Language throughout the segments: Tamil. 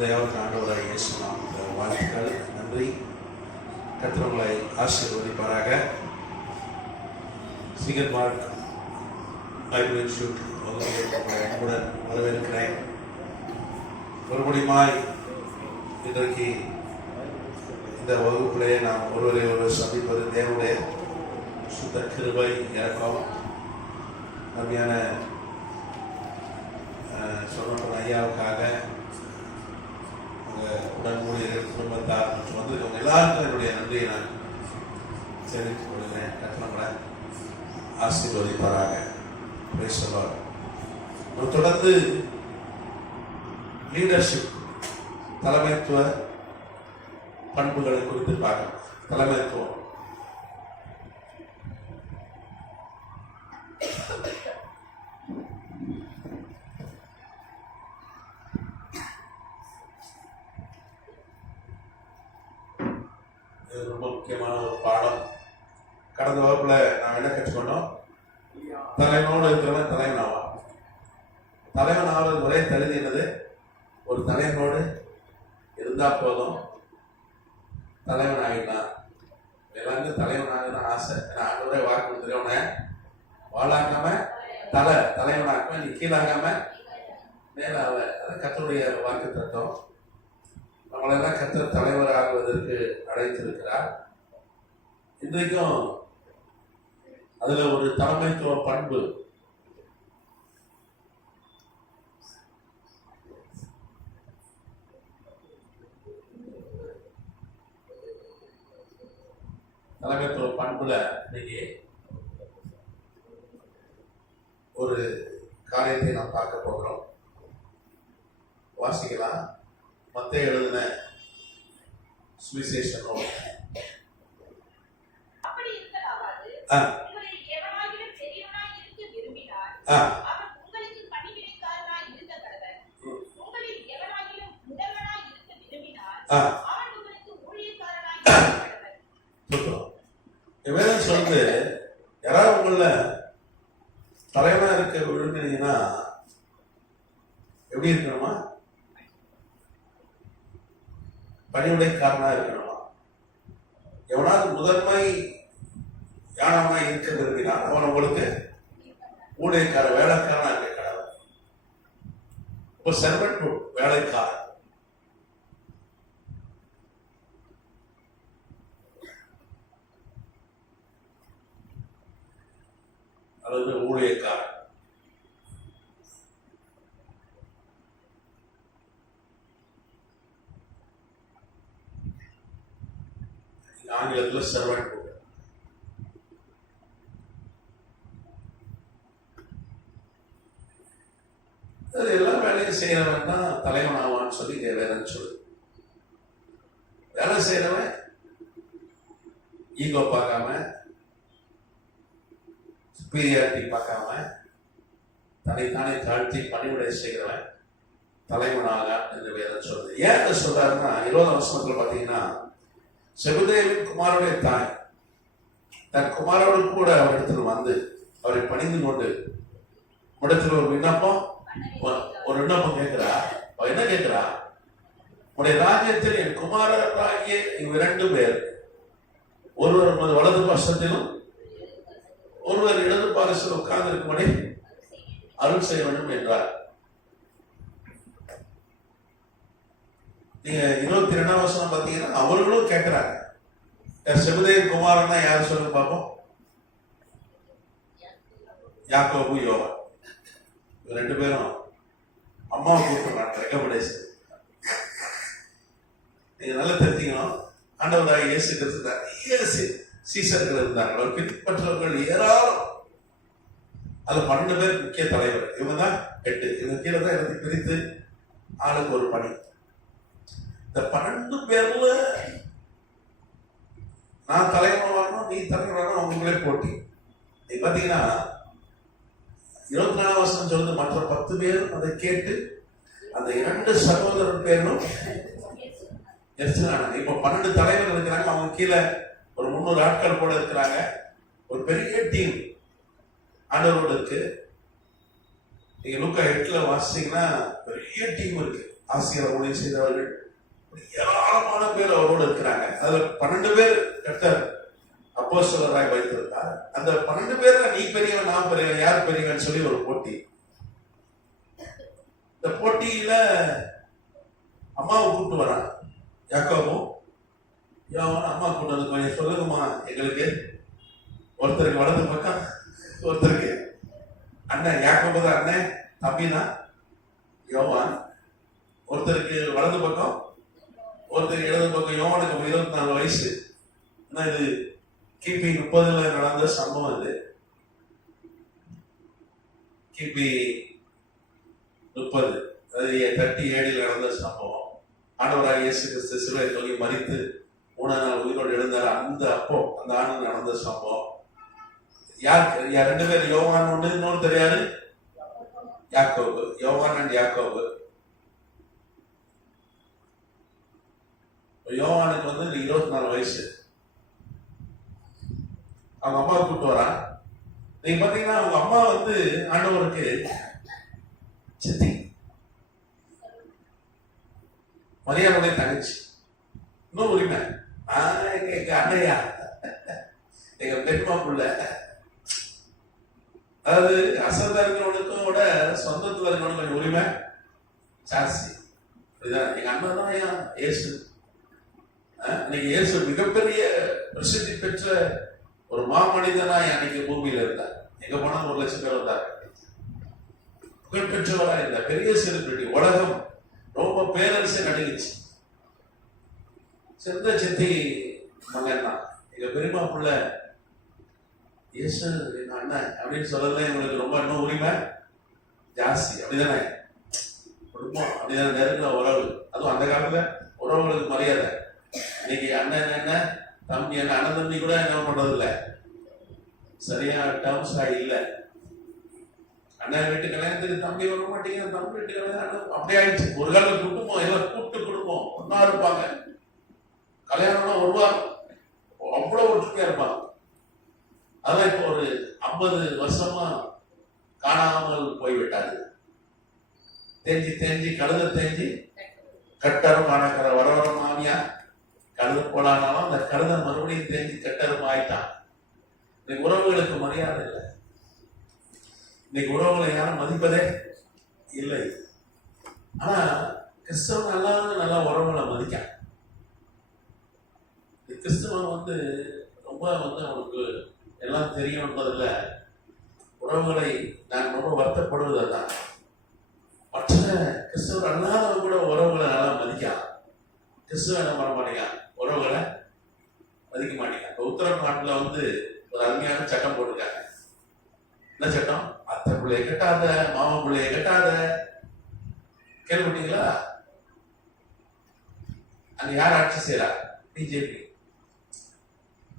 தயவுக்கு ஆண்டவராக இயேசு நாமத்தில் வாழ்த்துக்கள். நன்றி. கர்த்தர் உங்களை ஆசீர்வதிப்பாராக. சீகர் மார்க் பைபிள் இன்ஸ்டிடியூட் உங்களை அன்புடன் வரவேற்கிறேன். மறுபடியுமாய் இன்றைக்கு இந்த வகுப்பிலே நாம் ஒருவரை சந்திப்பது தேவனுடைய சுத்த கிருபை, இறக்கம். நம்பியான சொன்ன ஐயாவுக்காக உடன் ஊழியர்கள், குடும்பத்தார் மற்றும் வந்திருக்கவங்க எல்லாருக்கும் என்னுடைய நன்றியை நான் தெரிவித்துக் கொள்கிறேன். கட்டணங்களை ஆசீர்வதிப்பாராக. தொடர்ந்து லீடர்ஷிப், தலைமைத்துவ பண்புகளை குறித்து பார்க்கணும். தலைமைத்துவம் இது ரொம்ப முக்கியமான ஒரு பாடம். கடந்த வகுப்புல நாம் என்ன கற்றுக்கொண்டோம்? தலைவனோடு இருக்கிறவன் தலைவன் ஆவான். தலைவன் ஆவது ஒரே தகுதி என்னது? ஒரு தலைவனோடு இருந்தா போதும், தலைவன் ஆகிடலாம். எல்லாருக்கும் தலைவன் ஆகணும் ஆசை. ஆண்டவரே வாக்கு கொடுத்துருவன வாழாக்காம தலைவனாக்காம நீ கீழாகாம மேலாக. அது கர்த்தருடைய வாக்கு தத்துவம். நம்மளெல்லாம் கர்த்தர் தலைவர் ஆகுவதற்கு அழைத்திருக்கிறார். இன்றைக்கும் அதுல ஒரு தலைமைத்துவ பண்பு, தலைமைத்துவ பண்புல இன்னைக்கு ஒரு காரியத்தை நாம் பார்க்க போகிறோம். வாசிக்கலாம். மத்தேயு எழுதின சுவிசேஷ நூல். சொல்றது யாராவது உங்கள தலைவனா இருக்க விரும்பினீங்கன்னா எப்படி இருக்கணுமா? பணிவுடைக்காரனா இருக்கணுமா? எவனாவது முதன்மை யானவனா இருக்க விரும்பினா அவன் உங்களுக்கு ஊழியக்கார வேலைக்காரனா இருக்க கடவுள். ஒரு சர்வெண்ட் வேலைக்காரன். அல்லது ஊழியக்காரன். ஆங்கிலத்தில் சர்வெண்ட். எல்லா வேலையும் செய்யறவன் தான் தலைவன் ஆவான்னு சொல்லி வேலைன்னு சொல்லு. வேலை செய்யறவன் ஈகோ பார்க்காம, சுப்பீரியாரிட்டி பார்க்காம, தன்னைத்தானே தாழ்த்தி பணிவுடை செய்கிறவன் தலைவனாக என்று வேதம் சொல்றது. ஏன் சொல்றாருன்னா 20ஆம் வசனத்துல பாத்தீங்கன்னா, செபதேவின் குமாரனுடைய தாய் தன் குமாரோடு கூட அவரிடத்தில் வந்து அவரை பணிந்து கொண்டு இடத்துல ஒரு விண்ணப்பம் கேட்கிறா. அவ என்ன கேட்கிறா? உடைய ராஜ்யத்தில் என் குமாரராகிய 2 பேர், ஒருவர் வலது பட்சத்திலும் ஒருவர் இடது பாரசில் உட்கார்ந்து இருக்கும்படி அருள் செய்ய வேண்டும் என்றார். நீங்க 22ஆம் வசனம் பாத்தீங்கன்னா அவர்களும் கேட்கிறாங்க. செபதேவி குமாரன்னா யாரு சொல்லுங்க பார்ப்போம்? யாக்கோபு, யோவான். 2 பேரும் அம்மாவை கூப்பிடுறாங்க. ரெக்கமெண்டேஷன் நீங்க நல்லா தெரிஞ்சுக்கணும். ஆண்டவராக இயேசு கிறிஸ்து நிறைய சீசர்கள் இருந்தார்கள். அவர் பின்பற்றவர்கள் ஏராளம். அது 12 பேர் முக்கிய தலைவர். இவங்க தான் 8. இவங்க கீழே தான் எனக்கு பிரித்து ஆளுக்கு ஒரு பணி. இந்த 12 பேர்ல நான் தலைவர் வரணும், நீ தலைவர் வரணும், அவங்களே போட்டி. நீ பாத்தீங்கன்னா 24ஆம் வசனம் சொல்லுது, மற்ற 10 பேர் அதை கேட்டு அந்த 2 சகோதரர் பேரும் எரிச்சினாங்க. இப்ப 12 தலைவர்கள் இருக்கிறாங்க. அவங்க கீழே ஒரு 300 ஆட்கள் கூட இருக்கிறாங்க. ஒரு பெரிய டீம் ஆண்டவரோடு இருக்கு. நீங்க லூக்கா 8ல வாசிச்சீங்கன்னா பெரிய டீம் இருக்கு. ஆசிரியர் ஊழியம் செய்தவர்கள், ஏராளமான பேர் அவரோடு இருக்கிறாங்க. அதுல 12 பேர் கர்த்தர் அப்போஸ்தலராய் வைத்திருந்தார். அந்த 12 பேர்ல நீ பெரியவன் நான் பெரியவன் யார் பெரியவன் சொல்லி ஒரு போட்டி. இந்த போட்டியில அம்மாவை கூப்பிட்டு வரான். யாக்கோபும் யோவான் அம்மா கூப்பிட்டு வந்து, கொஞ்சம் சொல்லுங்கம்மா, எங்களுக்கு ஒருத்தருக்கு வலது பக்கம், ஒருத்தருக்கு அண்ணன் யாக்கோபு தான் அண்ணன், தம்பி தான் யோவான். ஒருத்தருக்கு வலது பக்கம், ஒருத்தருக்கு இடது பக்கம். யோவானுக்கு 24 வயசு. இது கிபி 30 நடந்த சம்பவம். இது கிபி 30, அதாவது 37 நடந்த சம்பவம். ஆண்டவராக இயேசு கிறிஸ்து சிலுவையில் தொங்கி மரித்து 3ஆம் நாள் உயிரோடு எழுந்தார். அந்த ஆண்டு நடந்த சம்பவம். யார் 2 பேர், யோவான் ஒண்ணு, இன்னொரு தெரியாது, யாக்கோபு. யோவான் அண்ட் யாக்கோபு. யோவானுக்கு 24 வயசு. அவங்க அம்மா கூப்பிட்டு வரான். நீங்க பாத்தீங்கன்னா அவங்க அம்மா ஆண்டவருக்கு சித்தி, மரியாதை தங்கச்சி, இன்னும் உரிமை. எங்க அண்ணையா, எங்க பெண்மா புள்ள. அதாவது அசல்ல இருக்கிறவனுக்கும் விட சொந்தத்துல இருக்கிறவனுக்கு கொஞ்சம் உரிமை ஜாஸ்தி. எங்க அண்ணன் தான் இயேசு. இன்னைக்கு இயேசு மிகப்பெரிய பிரசித்தி பெற்ற ஒரு மாமனிதனா அன்னைக்கு பூமியில இருந்தார். எங்க போனா 1 லட்சம் பேர் வந்தார். புகழ்பெற்றவரா இருந்த பெரிய செலிபிரிட்டி. உலகம் ரொம்ப பேரரசு நடுங்குச்சு. சிறந்த சித்தி மகன் தான். எங்க பெரியமா புள்ள இயேசு எங்க அண்ணன் அப்படின்னு சொல்றதுல எங்களுக்கு ரொம்ப இன்னும் உரிமை ஜாஸ்தி. அப்படிதானே? குடும்பம் அப்படிதானே, நெருங்கின உறவு. அதுவும் அந்த காலத்துல உறவுகளுக்கு மரியாதை. இன்னைக்கு அண்ணன் என்ன, தம்பி என்ன, அண்ணன் தம்பி கூட என்ன பண்றது இல்லை, சரியா டேர்ம்ஸ் இல்லை. அண்ணன் வீட்டு கல்யாணத்துக்கு தம்பி வர மாட்டேங்கிற, தம்பி வீட்டு கல்யாணம் அப்படி ஆயிடுச்சு. ஒரு காலம் குடும்பம் எல்லாம் கூட்டு குடும்பம் ஒன்னா இருப்பாங்க. கல்யாணம்னா ஒரு வாரம் அவ்வளவு ஒற்றுமையா இருப்பாங்க. அதான் இப்போ ஒரு 50 வருஷமா காணாமல் போய்விட்டாரு. தேஞ்சி கழுத தேஞ்சி கட்டரும் காணக்கிற வர மாமியா கழுத போடானாலும் அந்த கழுத மறுபடியும் தேஞ்சி கட்டரும் ஆயிட்டான். இன்னைக்கு உறவுகளுக்கு மரியாதை இல்லை. இன்னைக்கு உறவுகளை யாரும் மதிப்பதே இல்லை. ஆனா கிறிஸ்தவன் நல்லா உறவுகளை மதிக்க. கிறிஸ்தவன் ரொம்ப அவனுக்கு எல்லாம் தெரியும் என்பதில் உறவுகளை நான் ரொம்ப வருத்தப்படுவது தான். மற்ற கிறிஸ்தவர் அல்லாதவங்க கூட உறவுகளை நல்லா மதிக்கலாம். கிறிஸ்தவ என்ன பண்ண மாட்டேங்க, உறவுகளை மதிக்க மாட்டேங்க. இப்போ உத்தரகாண்டில் ஒரு அருமையான சட்டம் போட்டிருக்காங்க. என்ன சட்டம்? அத்தை பிள்ளைய கட்டாத, மாமா பிள்ளைய கட்டாத. கேள்விப்பட்டீங்களா? அங்க யார் ஆட்சி செய்யறா? பிஜேபி.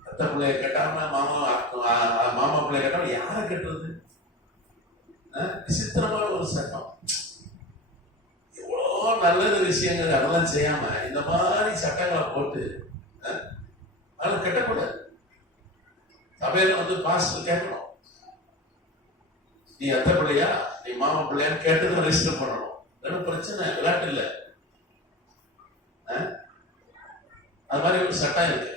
அத்தை பிள்ளைய கட்டாம மாமா பிள்ளைய கட்டாம யாரை கட்டுறது? விசித்திரமான ஒரு சட்டம். எவ்வளோ நல்லது விஷயங்கள் அதெல்லாம் செய்யாம இந்த மாதிரி சட்டங்களை போட்டு அதெல்லாம் கட்டக்கூடாது. சபையில பாஸ்டர் கேட்கணும், நீ அத்தை பிள்ளையா நீ மாமா பிள்ளையான்னு கேட்டு ரெஜிஸ்டர் பண்ணணும். வேணும் பிரச்சனை, விளையாட்டு இல்லை. அது மாதிரி ஒரு சட்டம் இருக்கு.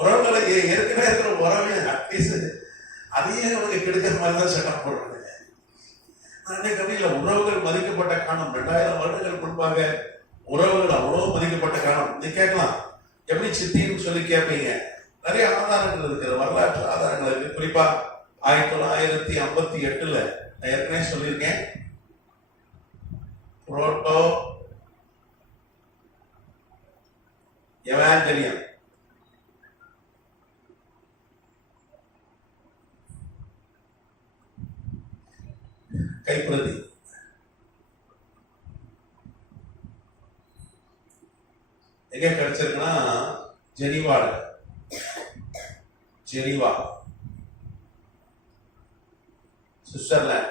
உறவுகளை ஏற்கனவே இருக்கிற உறவை அட்லீஸ்ட் அதையே அவங்க கெடுக்கிற மாதிரி தான் சட்டம் போடுறாங்க. உறவுகள் மதிக்கப்பட்ட காலம் 2000 வருடங்கள் முன்பாக உறவுகள் அவ்வளவு மதிக்கப்பட்ட காலம். நீ கேட்கலாம், எப்படி சித்தின்னு சொல்லி கேட்பீங்க. நிறைய ஆதாரங்கள் இருக்கிற வரலாற்று ஆதாரங்கள் இருக்கு. குறிப்பா 1958 நான் ஏற்கனவே சொல்லியிருக்கேன், புரோட்டோ எவாஞ்சலியம் கைப்பிரதி எங்க கிடைச்சிருக்குன்னா ஜெனீவா, சுவிட்சர்லாந்து.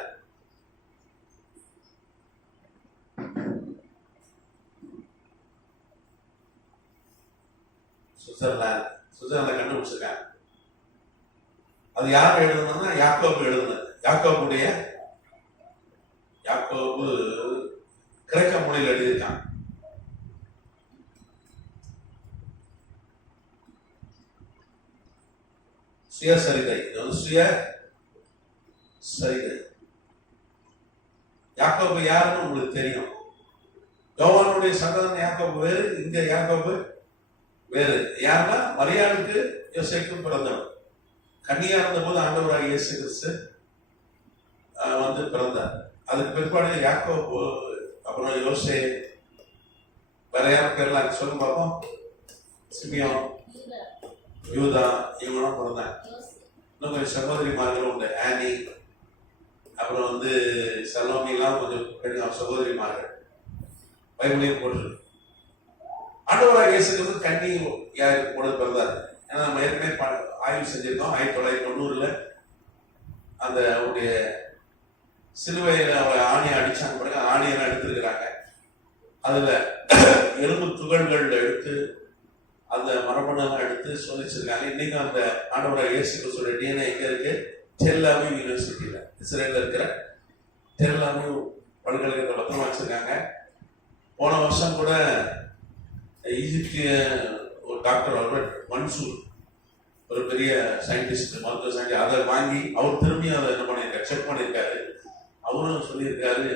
சுவிட்சர்லாந்து கண்டுபிடிச்சிருக்காங்க. அது யார் எழுதுனா? யாக்கோபு எழுதுனது. யாக்கோபு கிரேக்க மொழியில் எழுதியிருக்கான். சுயசரிதை, இது வந்து சுயசரிதை. யாக்கோபு யாருன்னு உங்களுக்கு தெரியும். யோவானுடைய சந்ததியான யாக்கோபு வேறு, இங்க யாக்கோபு வேறு. யாருன்னா மரியாளுக்கு யோசேக்கும் பிறந்தவர். கன்னியா இருந்த போது ஆண்டவராக இயேசு கிறிஸ்து வந்து பிறந்தார். அதுக்கு பிற்பாடு யாக்கோபு, அப்புறம் யோசே, வேற யார் பேர்லாம் சொல்லும் பார்ப்போம். சிமியோன், யூதா, இவங்களும் பிறந்தாங்க. இன்னும் கொஞ்சம் சகோதரிமார்களும் உண்டு. ஆனி, அப்புறம் வந்து சலோமிலாம் கொஞ்சம் சகோதரிமார்கள் பைபிளையும் போட்டு. ஆண்டவராக இயேசு கிறிஸ்து கன்னி யாருக்கு கூட பிறந்தார். ஏன்னா நம்ம ஏற்கனவே ஆய்வு செஞ்சிருக்கோம். 1990 அந்த அவருடைய சிலுவையில அவரை ஆணியை அடிச்சாங்க பிறகு ஆணியெல்லாம் எடுத்துருக்கிறாங்க. அதுல எலும்பு துகள்கள் எடுத்து அந்த மரபணெல்லாம் எடுத்து சோதிச்சிருக்காங்க. இன்னைக்கு அந்த ஆண்டவராக இயேசு கிறிஸ்துவோட DNA எங்க இருக்கு? டெல் அவிவ் யூனிவர்சிட்டியில, இஸ்ரேல்ல இருக்கிற டெல் அவிவ் பல்கலைக்கழகத்தை பத்திரமா வச்சிருக்காங்க. போன வருஷம் கூட ஈஜிப்திய ஒரு டாக்டர் ஆல்பர்ட் மன்சூர், ஒரு பெரிய சயின்டிஸ்ட், மருத்துவ சயின்டிஸ்ட், அதை வாங்கி அவர் திரும்பி அதை என்ன பண்ணியிருக்காரு, செக் பண்ணியிருக்காரு. அவரும் சொல்லியிருக்காரு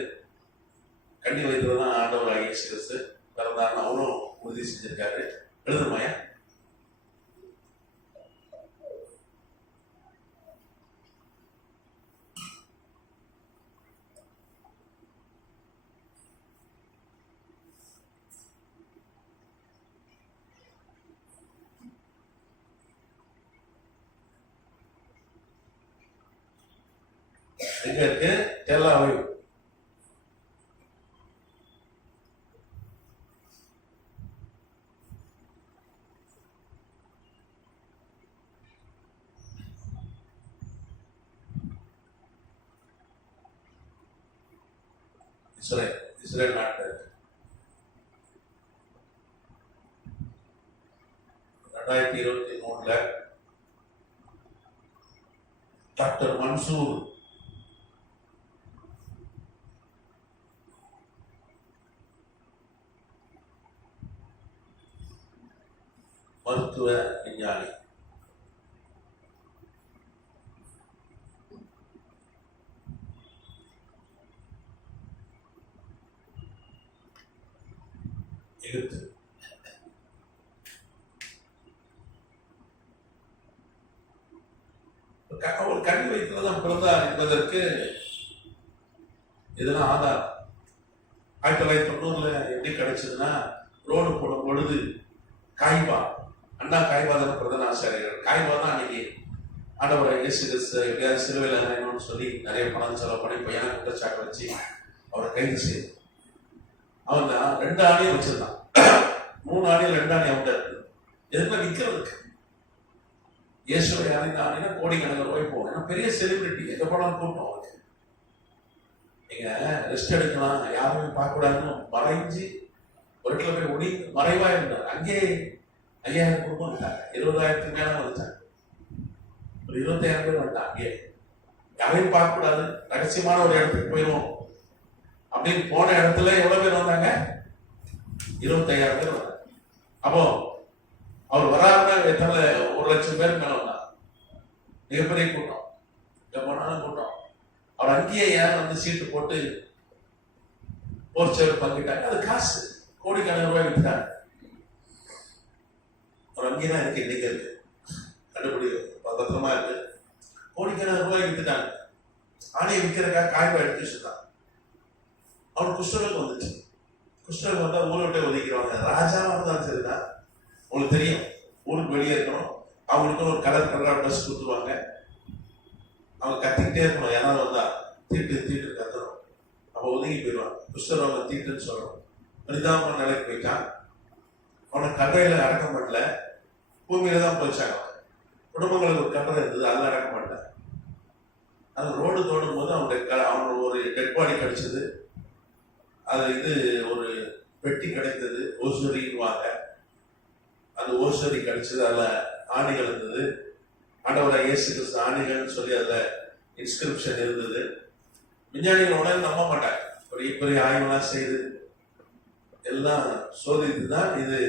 கன்னி வயிற்றுல தான் ஆண்டவராக இயேசு கிறிஸ்து பிறந்தாருன்னு அவரும் உறுதி செஞ்சிருக்காரு. எழுதுமாயா? எங்க இருக்கு? Tel Aviv. இஸ்ரேல் நாட்டு 2023 டாக்டர் மன்சூர் மருத்துவ விஞ்ஞானி. அவர் கன்னி வயிற்றுலதான் பிறந்தார் என்பதற்கு இதெல்லாம் ஆதாரம். 1990 எப்படி கிடைச்சதுன்னா, ரோடு போடும் பொழுது காய்பா, அண்ணா காய்பா தான் பிரதான ஆசிரியர். காய்பா தான் அன்னைக்கு ஆண்டவரை இயேசு கிறிஸ்து எப்படியாவது சிலுவையில் இறங்கணும்னு சொல்லி நிறைய பணம் செலவு பண்ணி பையனை குற்றச்சாட்டு வச்சு அவரை கைது செய்து அவன் 2 ஆணையும் வச்சிருந்தான். 3 ஆணையில் 2 ஆணை அவன் இருக்கு. எதுக்குமே விற்கிறதுக்கு. இயேசுவை ஆணைனா கோடிக்கணக்கில் ரூபாய் போகும். ஏன்னா பெரிய செலிபிரிட்டி, எங்க போனாலும் கூட்டம் அவருக்கு. நீங்க ரெஸ்ட் எடுக்கலாம், யாருமே பார்க்க கூடாதுன்னு மறைஞ்சு ஒரு இடத்துல போய் ஒளி மறைவா இருந்தார். அங்கே 5000 குடும்பம் இருந்தாங்க. 20,000க்கு மேல வந்துட்டாங்க. ஒரு 25,000 பேர் வந்தாங்க. அங்கே யாரையும் பார்க்க கூடாது, ரகசியமான ஒரு இடத்துக்கு போயிடும் அப்படின்னு போன இடத்துல எவ்வளவு பேர் வந்தாங்க? 25,000 பேர் வந்தாங்க. அப்போ அவர் வராருன்னா எத்தனை 1,00,000 பேர் மேல வந்தாங்க. மிகப்பெரிய கூட்டம், எங்க போனாலும் கூட்டம். அவர் அங்கேயே யாரும் வந்து சீட்டு போட்டு போர்ச்சேர் பங்கிட்டாங்க. அது காசு, கோடிக்கணக்கான ரூபாய் விற்றாங்க. அவர் அங்கேதான் இருக்கு, இன்னைக்கு இருக்கு, கண்டுபிடி பத்திரமா இருக்கு. கோடிக்கணக்கான ரூபாய் வித்துட்டாங்க. ஆணையை விற்கிறக்காக காய்பா எடுத்து வச்சுட்டான். அவனுக்கு குஷ்டரோகம் வந்துச்சு. குஷ்டரோகம் வந்தா ஊரை விட்டே ஒதுக்கிடுவாங்க. ராஜாவா இருந்தாலும் சரிதான், உங்களுக்கு தெரியும், ஊருக்கு வெளியே இருக்கணும். அவங்களுக்கு ஒரு கலர் கலரா ட்ரெஸ் கொடுத்துருவாங்க. அவங்க கத்திக்கிட்டே இருக்கணும். ஏன்னா வந்தா தீட்டு தீட்டு கத்துறோம். அப்ப ஒதுங்கி போயிடுவாங்க. குஷ்டரோகம் தீட்டுன்னு சொல்றோம். பரிதாபமான நிலைக்கு போயிட்டான். அவனை கல்றையில அடக்கம் பண்ணல, பூமியில தான் போச்சாங்க. குடும்பங்களுக்கு ஒரு கல்றை இருந்தது, அதில் அடக்க மாட்டாங்க. அது ரோடு தோடும் போது அவனோட ஒரு டெட் பாடி கிடைச்சது. அது ஒரு பெட்டி கிடைத்தது, ஓசரிவாங்க. அந்த ஓசரி கிடைச்சது, அதுல ஆணிகள் இருந்தது. ஆண்டவராக இயேசு கிறிஸ்து ஆணிகள்னு சொல்லி அதுல இன்ஸ்கிரிப்ஷன் இருந்தது. விஞ்ஞானிகள் உடனே நம்ப மாட்டாங்க. பெரிய பெரிய ஆய்வுலாம் செய்து எல்லாம் சோதித்து தான் இது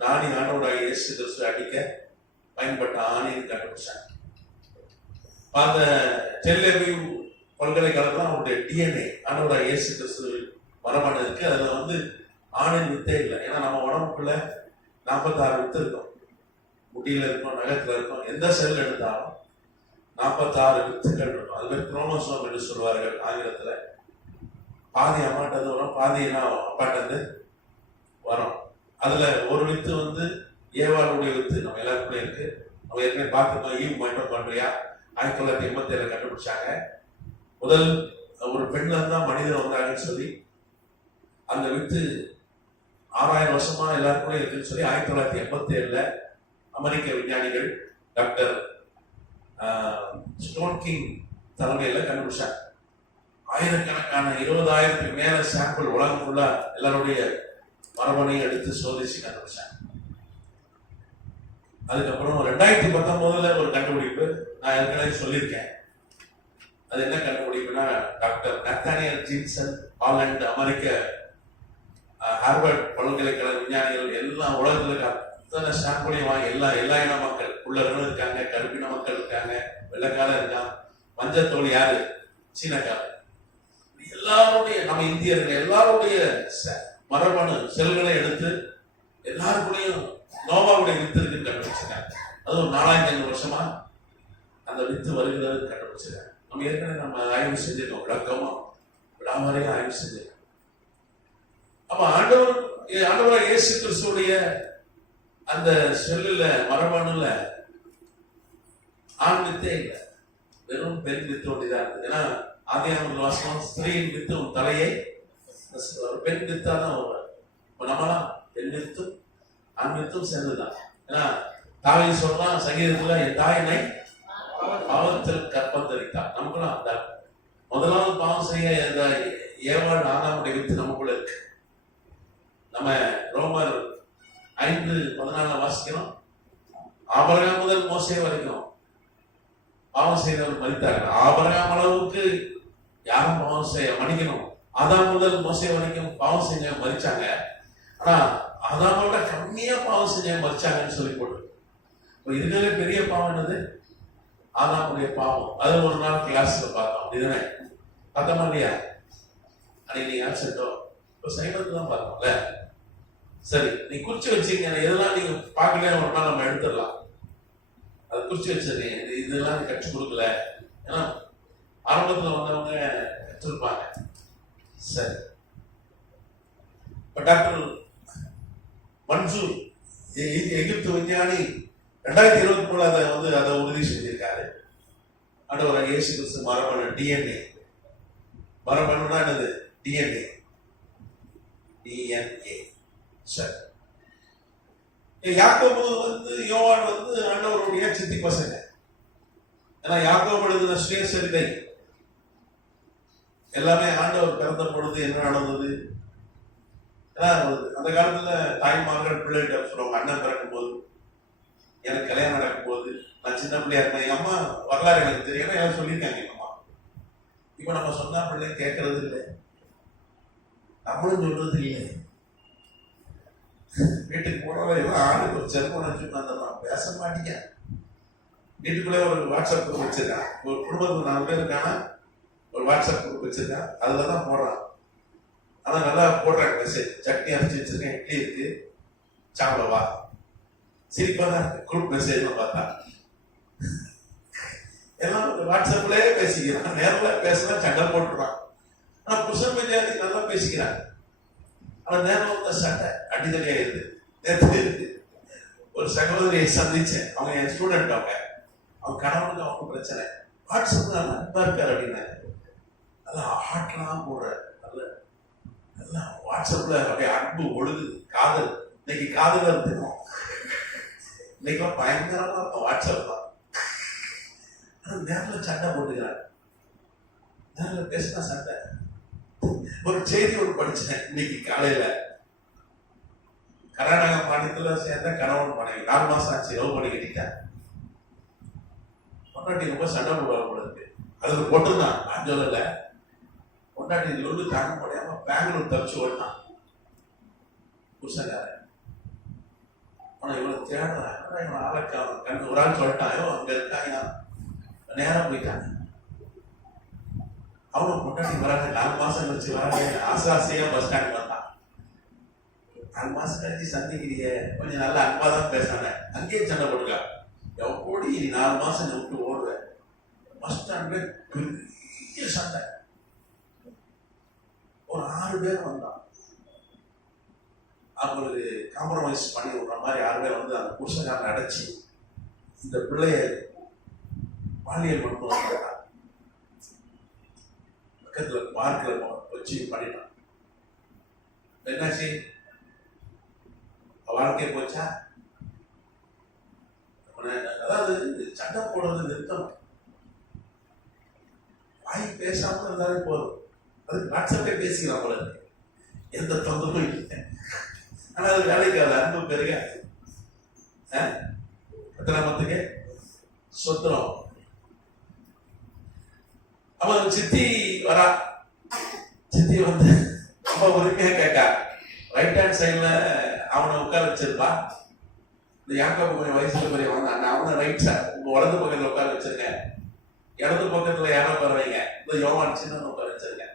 நாணி ஆண்டவராகிய இயேசு கிறிஸ்து அடிக்க பயன்பட்ட ஆணின்னு கண்டுபிடிச்சாங்க. அந்த டெல்லவிவ் பல்கலைக்கழகம் அவருடைய டிஎன்ஏ ஆண்டவராகிய இயேசு கிறிஸ்து மரபணு இருக்கு. அதுல வந்து ஆணின் வித்தே இல்லை. ஏன்னா நம்ம உடம்புக்குள்ள 46 வித்து இருக்கும். முடியில இருக்கும், நகத்துல இருக்கும். எந்த செல் எடுத்தாலும் 46 வித்துக்கள் இருக்கும். அது பேர் குரோமோசோம் என்று சொல்வார்கள் ஆங்கிலத்துல. பாதி அம்மாட்டது வரும், பாதி அப்பாட்டது வரும். அதுல ஒரு வித்து வந்து ஏவாளுடைய வித்து நம்ம எல்லாருக்குள்ளே இருக்கு. நம்ம ஏற்கனவே பார்த்துருக்கோம். ஈவ் மைட்டோகாண்ட்ரியா 1987 கண்டுபிடிச்சாங்க. முதல் ஒரு பெண்ல தான் மனிதன் வந்தாங்கன்னு சொல்லி அந்த வித்து 6000 வருஷமா எல்லாருக்குள்ளே இருக்குன்னு சொல்லி 1987 அமெரிக்க விஞ்ஞானிகள் டாக்டர் ஸ்டோன் கிங் தலைமையில கண்டுபிடிச்சாங்க. ஆயிரக்கணக்கான 20,000க்கு மேல சாம்பிள் உலகம் ஃபுல்லா எல்லாருடைய மரபணையும் எடுத்து சோதிச்சு கண்டுபிடிச்சாங்க. அதுக்கப்புறம் 2019 ஒரு கண்டுபிடிப்பு நான் ஏற்கனவே சொல்லியிருக்கேன். அது என்ன கண்டுபிடிப்புனா, டாக்டர் நத்தானியல் ஜின்சன் ஹாலண்ட் அமெரிக்க ஹார்வர்ட் பல்கலைக்கழக விஞ்ஞானிகள் எல்லாம் உலகத்துல இருக்க அத்தனை சாம்பிளையும் வாங்கி எல்லா இன மக்கள் உள்ளவர்களும் இருக்காங்க, கருப்பின மக்கள் இருக்காங்க, வெள்ளைக்காரர் இருக்காங்க, மஞ்சத்தோல் யாரு சீனக்காரர், எல்லாருடைய நம்ம இந்தியர்கள் எல்லாருடைய மரபணு செல்களை எடுத்து எல்லாருக்குள்ளேயும் நோவாவுடைய வித்து இருக்குன்னு கண்டுபிடிச்சிருக்காங்க. அது ஒரு 4500 வருஷமா அந்த வித்து வருகிறது கண்டுபிடிச்சிருக்காங்க. நம்ம ஏற்கனவே நம்ம ஆய்வு செஞ்சிருக்கோம், விளக்கமா விடாமறையும் ஆய்வு செஞ்சிருக்கோம். அப்ப ஆண்டவர் இயேசு கிறிஸ்துடைய அந்த செல்லுல மரபணுல ஆண் வித்தே இல்லை, வெறும் பெண் வித்து ஒன்றிதான் இருக்கு. ஏன்னா ஆதியாகம வாசகம் ஸ்திரீயின் வித்து உன் தலையை, பெண் வித்தா தான் வருவார். இப்ப நம்மளாம் பெண் வித்தும் ஆண் வித்தும் சேர்ந்துதான். ஏன்னா தாயை சொல்லலாம் சங்கீதத்துல, என் தாயினை பாவத்தில் கற்பம் தரித்தார். நமக்குலாம் அந்த முதலாவது பாவம் செய்ய இந்த ஏவாள் ஆதாமுடைய வித்து நமக்குள்ள இருக்கு. நம்ம ரோமர் 5:14 வாசிக்கிறோம். ஆபிரகாம் முதல் மோசே வரைக்கும் பாவம் செய்தவர் மரித்தார்கள். ஆபிரகாம் அளவுக்கு யாரும் பாவம் செய்ய மன்னிக்கணும். ஆதாம் முதல் மோசே வரைக்கும் பாவம் செஞ்ச மரிச்சாங்க. ஆனா ஆதாமோட கம்மியா பாவம் செஞ்ச மரிச்சாங்கன்னு சொல்லி போட்டு இருக்கிற பெரிய பாவம் என்னது? ஆதாமுடைய பாவம். அது ஒரு நாள் கிளாஸ்ல பார்த்தோம். இதுதானே பார்த்தோமா இல்லையா? அன்னைக்கு நீங்க ஆப்சென்டோ இப்போ சைபருக்கு தான் பார்த்தோம்ல. சரி, நீ குறிச்சு வச்சுங்க. எதெல்லாம் நீங்க பார்க்கல ஒரு நாள் நம்ம எடுத்துடலாம். அதை குறிச்சு வச்சிருக்கீங்க. இதெல்லாம் கற்றுக் கொடுக்கல, ஏன்னா ஆரம்பத்தில் வந்தவங்க கற்றுருப்பாங்க. சரி, இப்போ டாக்டர் மன்சூர் எகிப்து விஞ்ஞானி 2023 அதை உறுதி செஞ்சிருக்காரு. ஆண்டவர் இயேசு கிறிஸ்து மரபணு டிஎன்ஏ. மரபணுனா என்னது? டிஎன்ஏ. சரி, யாக்கோபு யோவான் ஆண்டவருடைய சித்தி பசங்க. ஏன்னா யாக்கோபு எழுதின சுயசரிதை எல்லாமே ஆண்டவர் பிறந்த பொழுது என்ன நடந்தது. ஏன்னா அந்த காலத்துல தாய்மார்கள் பிள்ளைகிட்ட சொல்லுவாங்க, அண்ணன் பிறக்கும் போது, எனக்கு கல்யாணம் நடக்கும் போது, நான் சின்ன பிள்ளையா இருந்தேன், எங்க அம்மா வரலாறு எனக்கு தெரியும், எனக்கு சொல்லியிருக்காங்க எங்க அம்மா. இப்ப நம்ம சொன்னா பிள்ளை கேட்கறது இல்லை, நம்மளும் சொல்றது இல்லை. வீட்டுக்கு போறவங்க ஆளுக்கு ஒரு செல்போன் வச்சுருக்கான், பேச மாட்டீங்க. வீட்டுக்குள்ளே ஒரு வாட்ஸ்அப் குரூப் வச்சிருக்கான். ஒரு குடும்பத்துக்கு 4 பேர் இருக்கானா ஒரு வாட்ஸ்அப் குரூப் வச்சிருக்கான். அதுல தான் போடுறான். ஆனா நல்லா போடுறாங்க மெசேஜ். சட்னி அரைச்சி வச்சிருக்கேன், இட்லி இருக்கு, சாப்பிடவா. சிரிப்பா தான் குரூப் மெசேஜ் பார்த்தா எல்லாம் வாட்ஸ்அப்லயே பேசிக்கிறான். நேரில் பேசலாம் சண்டை போட்டுறான். ஆனா புருஷன் பஞ்சாயத்து நல்லா பேசிக்கிறான். ஆனா நேரம் சண்டை அடிதடி ஆயிடுது. நேற்று ஒரு சகோதரியை சந்திச்சேன். அவங்க என் ஸ்டூடெண்ட். அவங்க கணவனுக்கு அவங்க பிரச்சனை. வாட்ஸ்அப்ல நல்லா அன்பா இருக்காரு அப்படின்னாங்க. அதான் ஹார்ட்லாம் போடுறாரு. நல்லா வாட்ஸ்அப்ல அப்படியே அன்பு ஒழுகு, காதல். இன்னைக்கு காதல் இருந்துடும். இன்னைக்கு பயங்கரமா இருக்கும் வாட்ஸ்அப் தான். நேரில் சண்டை போட்டுக்கிறாங்க. நேரில் பேசினா சண்டை. ஒரு செய்தி படிச்சேன் இன்னைக்கு காலையில. கர்நாடகா மாநிலத்துல சேர்ந்த கணவன் மனைவி 4 மாசம் ஆச்சு, லவ் பண்ணி கட்டிட்டேன். பொண்டாட்டி ரொம்ப சண்டை போடுவாங்க போல இருக்கு. அதுல போட்டுருந்தான், நான் சொல்லல. பொண்டாட்டி லொல்லு தாங்க முடியாம பெங்களூர் தப்பிச்சு ஓடினான். புருஷக்காரன். ஆனா இவனை தேடுறான், இவன் ஆளக்காரன் கண்டு ஒரு ஆள் சொல்லிட்டான், அங்க இருக்காங்க, நேரம் போயிட்டாங்க. அவனும் முன்னாடி வராங்க, 4 மாசம் கழிச்சு வராங்க, ஆசையா பஸ் ஸ்டாண்ட் வந்தான். 4 மாசம் கழிச்சு சந்திக்கிறிய, கொஞ்சம் நல்லா அன்பா தான் பேசுறாங்க. அங்கேயே சண்டை போட்டுக்கா, எப்படி 4 மாசம் விட்டு ஓடுவேன். பஸ் ஸ்டாண்ட்ல பெரிய சண்டை. ஒரு 6 பேர் வந்தான். அவங்களுக்கு காம்ப்ரமைஸ் பண்ணி விடுற மாதிரி 6 பேர் வந்து அந்த புருஷக்காரனை அடைச்சி இந்த பிள்ளைய பாலியல் பண்ணுவாங்க. பக்கத்துல பார்க்கில் வச்சு பண்ணிட்டான். என்னாச்சு, வாழ்க்கை போச்சா? அதாவது சண்டை போடுறது நிறுத்தம். வாய் பேசாம இருந்தாலே போதும். அதுக்கு வாட்ஸ்அப்பே பேசிக்கலாம் போல, எந்த தொந்தரவும் இல்லை. ஆனா அது வேலைக்கு அது அன்பு பெருகாது. எத்தனாமத்துக்கு சொத்துறோம். அவன் சித்தி வரா. சித்தி வந்து ரொம்ப உரிமையா கேட்டா, ரைட் ஹேண்ட் சைட்ல அவனை உட்கார வச்சிருப்பா. இந்த யாக்கோபு கொஞ்சம் வயசுல பெரியவன், அவனை ரைட் சைட் உங்க வலது பக்கத்துல உட்கார வச்சிருங்க, இடது பக்கத்துல யாரோ உட்கார வைங்க, இந்த யோவான் சின்ன உட்கார வச்சிருங்க,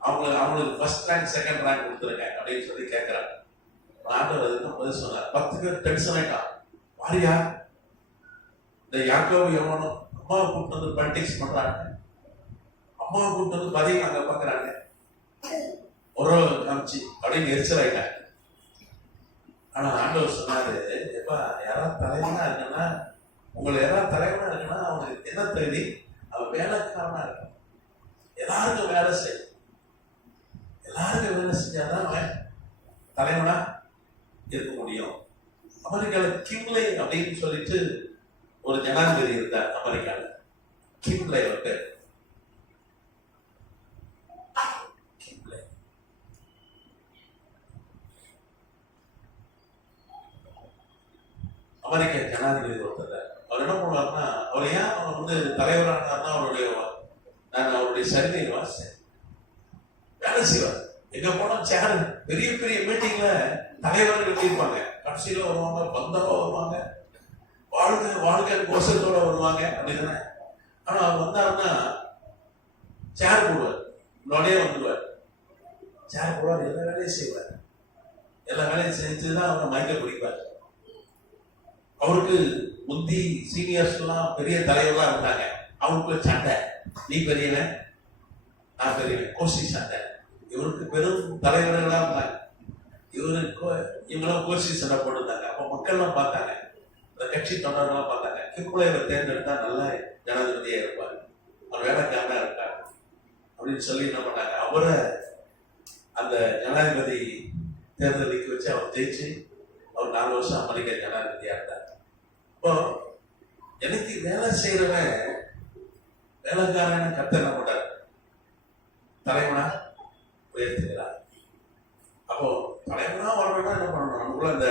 அவங்களுக்கு ஃபர்ஸ்ட் ரேங்க் செகண்ட் ரேங்க் கொடுத்துருங்க அப்படின்னு சொல்லி கேட்கிறாங்க. ஆண்டவர் அதுக்கு பதில் சொன்னார். 10 பேர் டென்ஷன் ஆயிட்டான். வாரியா, இந்த யாக்கோபு யோவானும் அம்மாவை கூப்பிட்டு வந்து பாலிடிக்ஸ் பண்றாங்க, அம்மாவை கூப்பிட்டு வந்து பதிவு அங்க பாக்குறாங்க, ஒரு காமிச்சு அப்படின்னு எரிச்சல் ஆயிட்டாங்க. ஆனா ஆண்டவர் சொன்னாரு, எப்பா யாராவது தலைவனா இருக்குன்னா, உங்களை யாராவது தலைவனா இருக்குன்னா அவனுக்கு என்ன தேடி, அவன் வேலைக்காரனா இருக்கும். எல்லாருக்கும் வேலை செய், எல்லாருக்கும் வேலை செஞ்சாதான் அவன் தலைவனா இருக்க முடியும். அமெரிக்கால கிம்லே அப்படின்னு சொல்லிட்டு ஒரு ஜனாதிபதி இருந்தார். அமெரிக்கால கிம்லே ஒரு பேர். அமெரிக்க ஜனாதிபதி ஒருத்தர். அவர் என்ன பண்ணுவார்னா, அவர் ஏன் அவர் வந்து தலைவரானார்னா, அவருடைய சரிதை வாச வேலை செய்வார். எங்க போனா சேர் பெரிய பெரிய மீட்டிங்ல தலைவர்கள் இருப்பாங்க, கடைசியில வருவாங்க, பந்தவா வருவாங்க, வாழ்க வாழ்க கோஷத்தோட வருவாங்க அப்படிதானே. ஆனா அவர் வந்தாருன்னா சேர் போடுவார், நொடையே வந்துடுவார், சேர் போடுவார், எல்லா வேலையும் செய்வார். எல்லா வேலையும் செஞ்சுதான் அவரை மயக்க பிடிப்பார். அவருக்கு முந்தி சீனியர்ஸ் எல்லாம் பெரிய தலைவர்லாம் இருந்தாங்க. அவருக்குள்ள சண்டை, நீ பெரியவன் நான் பெரியவன், கோஷி சண்டை. இவருக்கு பெரும் தலைவர்களா இருந்தாங்க, இவங்களும் கோஷி சண்டை போட்டுருந்தாங்க. அப்ப மக்கள்லாம் பார்த்தாங்க, இந்த கட்சி தொண்டர்கள்லாம் பார்த்தாங்க, கிம்லேவை தேர்ந்தெடுத்தா நல்ல ஜனாதிபதியா இருப்பாரு, அவர் வேலைக்காரனா இருக்காரு அப்படின்னு சொல்லி என்ன பண்ணாங்க, அவரை அந்த ஜனாதிபதி தேர்தலுக்கு வச்சு அவர் ஜெயிச்சு அவர் 4 வருஷம் அமெரிக்க ஜனாதிபதியா இருந்தார். இப்போ எனக்கு வேலை செய்யறவன் வேலைக்காரன் கத்த என்ன பண்றாரு, தலைவனா உயர்த்துகிறார். அப்போ தலைவனா வரணும்னா என்ன பண்ணணும், நமக்குள்ள அந்த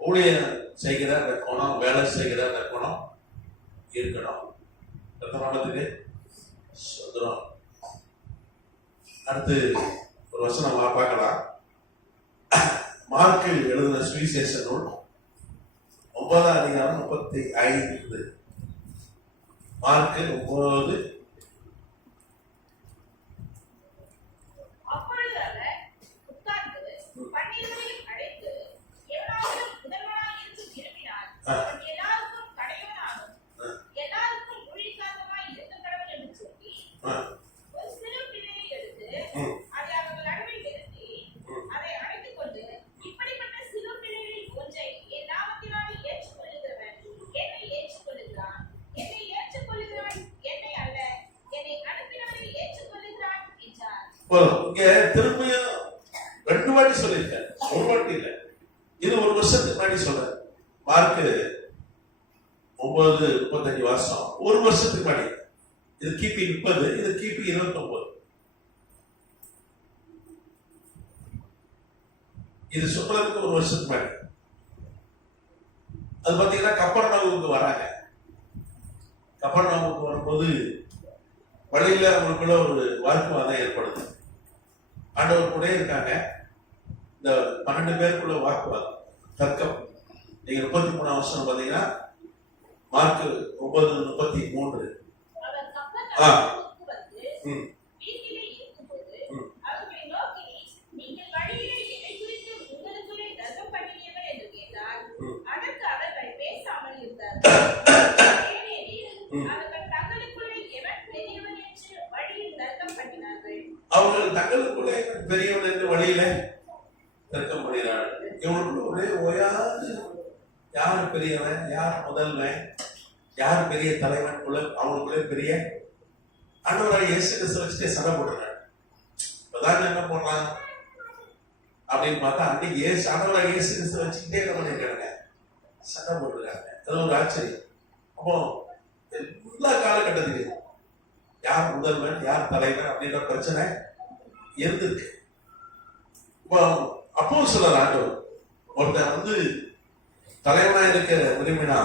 ஊழியம் செய்கிற அந்த குணம், வேலை செய்கிற அந்த குணம் இருக்கணும். எத்தனாவதுக்கு சொல்றோம். அடுத்து ஒரு வசனம் பார்க்கலாம். மார்க்கு எழுதின சுவிசேஷ நூல் 9ஆம் அதிகாரம் 35. மார்க்கு 9. இங்க திரும்பியும் 2 வாட்டி சொல்லியிருக்கேன், ஒரு வாட்டி இல்லை. இது ஒரு வருஷத்துக்கு முன்னாடி சொல்றேன். மார்க்கு 9:35 வருஷம், ஒரு வருஷத்துக்கு முன்னாடி. இது கிபி 30, இது கிபி 29. இது சொல்றதுக்கு ஒரு வருஷத்துக்கு முன்னாடி. அது பாத்தீங்கன்னா கப்பர்நகூமுக்கு வராங்க. கப்பர்நகூமுக்கு வரும்போது வழியில அவங்களுக்குள்ள ஒரு வாக்குவாதம் ஏற்படுது. ஆண்டவர் கூட இருக்காங்க. இந்த 12 பேருக்குள்ள வாக்குவாதம், தர்க்கம். நீங்க 33 வருஷம் பாத்தீங்கன்னா மார்க் 9:33. அவர்கள் தங்களுக்குள்ளே பெரியவன் என்று வழியில தர்க்கம் பண்ணுகிறார்கள். இவங்களுக்குள்ள ஒரே ஓயாது யார் பெரியவன், யார் முதல்வன், யார் பெரிய தலைவன், அவங்களுக்குள்ளே பெரிய ஆண்டவராக இயேசு கிறிஸ்து வச்சுட்டே சண்டை போடுறாங்க. இப்பதான் என்ன போடுறாங்க அப்படின்னு பார்த்தா அன்னைக்கு ஆண்டவராக இயேசு கிறிஸ்து வச்சுக்கிட்டே என்ன பண்ணிருக்காங்க, சண்டை போட்டுருக்காங்க. அது ஒரு ஆச்சரியம். அப்போ எல்லா காலகட்டத்திலையும் யார் முதல்வன், யார் தலைவன் அப்படின்ற பிரச்சனை இருந்திருக்கு. இப்போ அப்போஸ்தலர் ஆண்டவர் ஒருத்தன் தலைவனா இருக்க விரும்பினா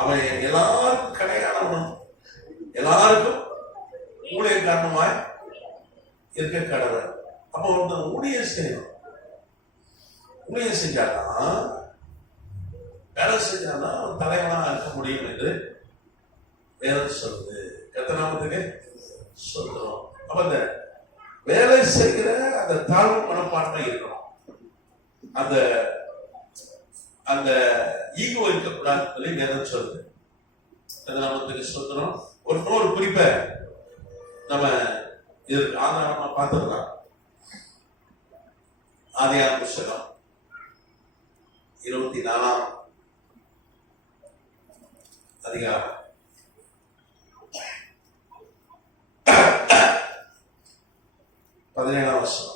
அவன் எல்லாருக்கும் கடையாளவனும் எல்லாருக்கும் ஊழிய காரணமாய் இருக்க கடவுள். அப்போ ஒருத்தன் ஊழியம் செய்யணும். ஊழியம் செஞ்சாதான், வேலை செஞ்சாதான் அவன் தலைவனா இருக்க முடியும் என்று வேதம் சொல்லுது. கர்த்தநாமத்துக்கு சொல்றோம். அப்ப அந்த வேலை செய்கிற அந்த தாழ்வு மனப்பான்மை இருக்கணும். அந்த அந்த ஈகோ இருக்கக்கூடாது சொல்லி வேதம் சொல்லுது. கர்த்தநாமத்துக்கு சொல்றோம். ஒரு குறிப்பை நம்ம இதற்கு ஆதாரமா பார்த்துக்கலாம். ஆதியாகம புத்தகம் 24ஆம் அதிகாரம் 17ஆம் வசனம்.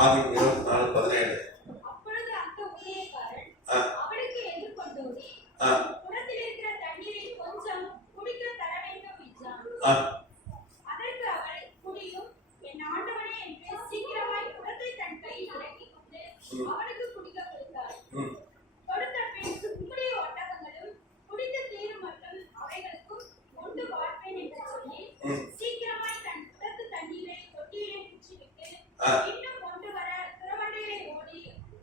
ஆதி 24:17. அப்பொழுது அந்த ஊழியக்காரன் அவனுக்கு எதிர்கொண்டோடி குடத்தில் இருக்கிற தண்ணீரை கொஞ்சம் குடிக்க தர வேண்டும் என்றான். அதற்கு அவர், குடியும் என் ஆண்டவனே என்று சீக்கிரமாய் குடத்தை தன் கையில் இறக்கிக் கொண்டு அவனுக்கு குடிக்க கொடுத்தார். கொடுத்த பின், உம்முடைய ஒட்டகங்களும் குடித்து தீரும் மட்டும் அவைகளுக்கும் கொண்டு வாழ்வேன் என்று சொல்லி சீக்கிரமாய் தன் குடத்து தண்ணீரை தொட்டியிலே ஊற்றிவிட்டு இன்னும் கொண்டு வர துறவண்டியிலே ஓடி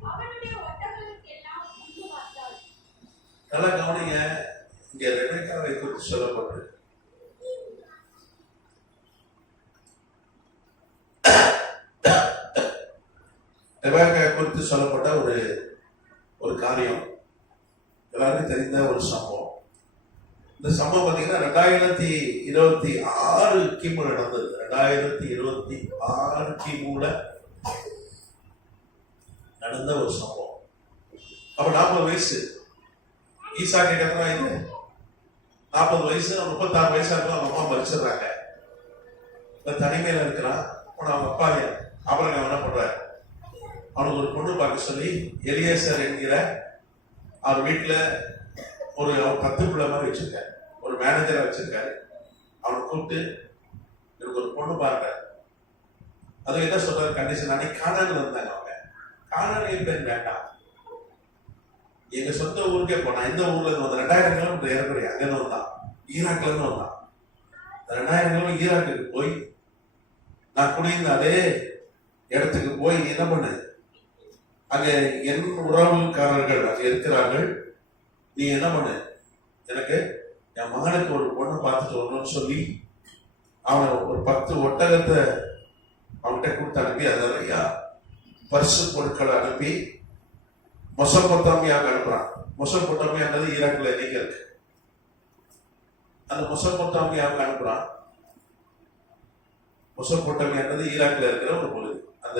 அவனுடைய ஒட்டகங்களுக்கு எல்லாம் கொண்டு பார்த்தாள். நல்லா கவனிங்க. இங்க ரெபெக்காவை குறித்து சொல்லப்பட்டது. ரெபெக்கா குறித்து சொல்லப்பட்ட ஒரு காரியம், எல்லாருக்கும் தெரிந்த ஒரு சம்பவம். இந்த சம்பவம் பார்த்தீங்கன்னா 2026 கிமு நடந்தது. 2026 கிமுல நடந்த ஒரு சம்பவம். அப்ப 40 வயசு ஈசா கேட்கறா, இது 40 வயசு, 36 வயசா இருக்கும். அவங்க அம்மா மறிச்சிடுறாங்க. தனிமையில இருக்கிறான். அவங்க அப்பா அப்புறம் என்ன பண்றாரு, அவனுக்கு ஒரு பொண்ணு பார்க்க சொல்லி எலியேசர் என்கிற அவர் வீட்டுல ஒரு 10 பிள்ளை மாதிரி வச்சிருக்காரு, ஒரு மேனேஜரா வச்சிருக்காரு. அவனை கூப்பிட்டு எனக்கு ஒரு பொண்ணு பாருங்க. அது என்ன சொல்றாரு கண்டிஷன், அன்னைக்கு கானான்ல இருந்தாங்க. அவங்க கானானிய பெண் வேண்டாம், எங்க சொந்த ஊருக்கே போனா. இந்த ஊர்ல இருந்து 2000 கிலோமீட்டர் ஏறக்குறைய அங்க இருந்து வந்தான், ஈராக்ல இருந்து வந்தான். 2000 கிலோமீட்டர் ஈராக்குக்கு போய் நான் குடியிருந்த அதே இடத்துக்கு போய் நீ என்ன பண்ணு, அங்க என் உறவுக்காரர்கள் அங்க இருக்கிறார்கள், நீ என்ன பண்ணு, எனக்கு என் மகனுக்கு ஒரு பொண்ணு பார்த்துட்டு வரணும்னு சொல்லி அவனை ஒரு 10 ஒட்டகத்தை அவன்கிட்ட கொடுத்து அனுப்பி, அது நிறையா பரிசு பொருட்களை அனுப்பி மெசொப்பொத்தாமியாவுக்கு அனுப்புறான். மெசொப்பொத்தாமியான்றது ஈராக்ல இன்னைக்கு இருக்கு. அந்த மெசொப்பொத்தாமியாவுக்கு அனுப்புறான். மெசொப்பொத்தாமியான்றது ஈராக்ல இருக்கிற ஒரு பகுதி, அந்த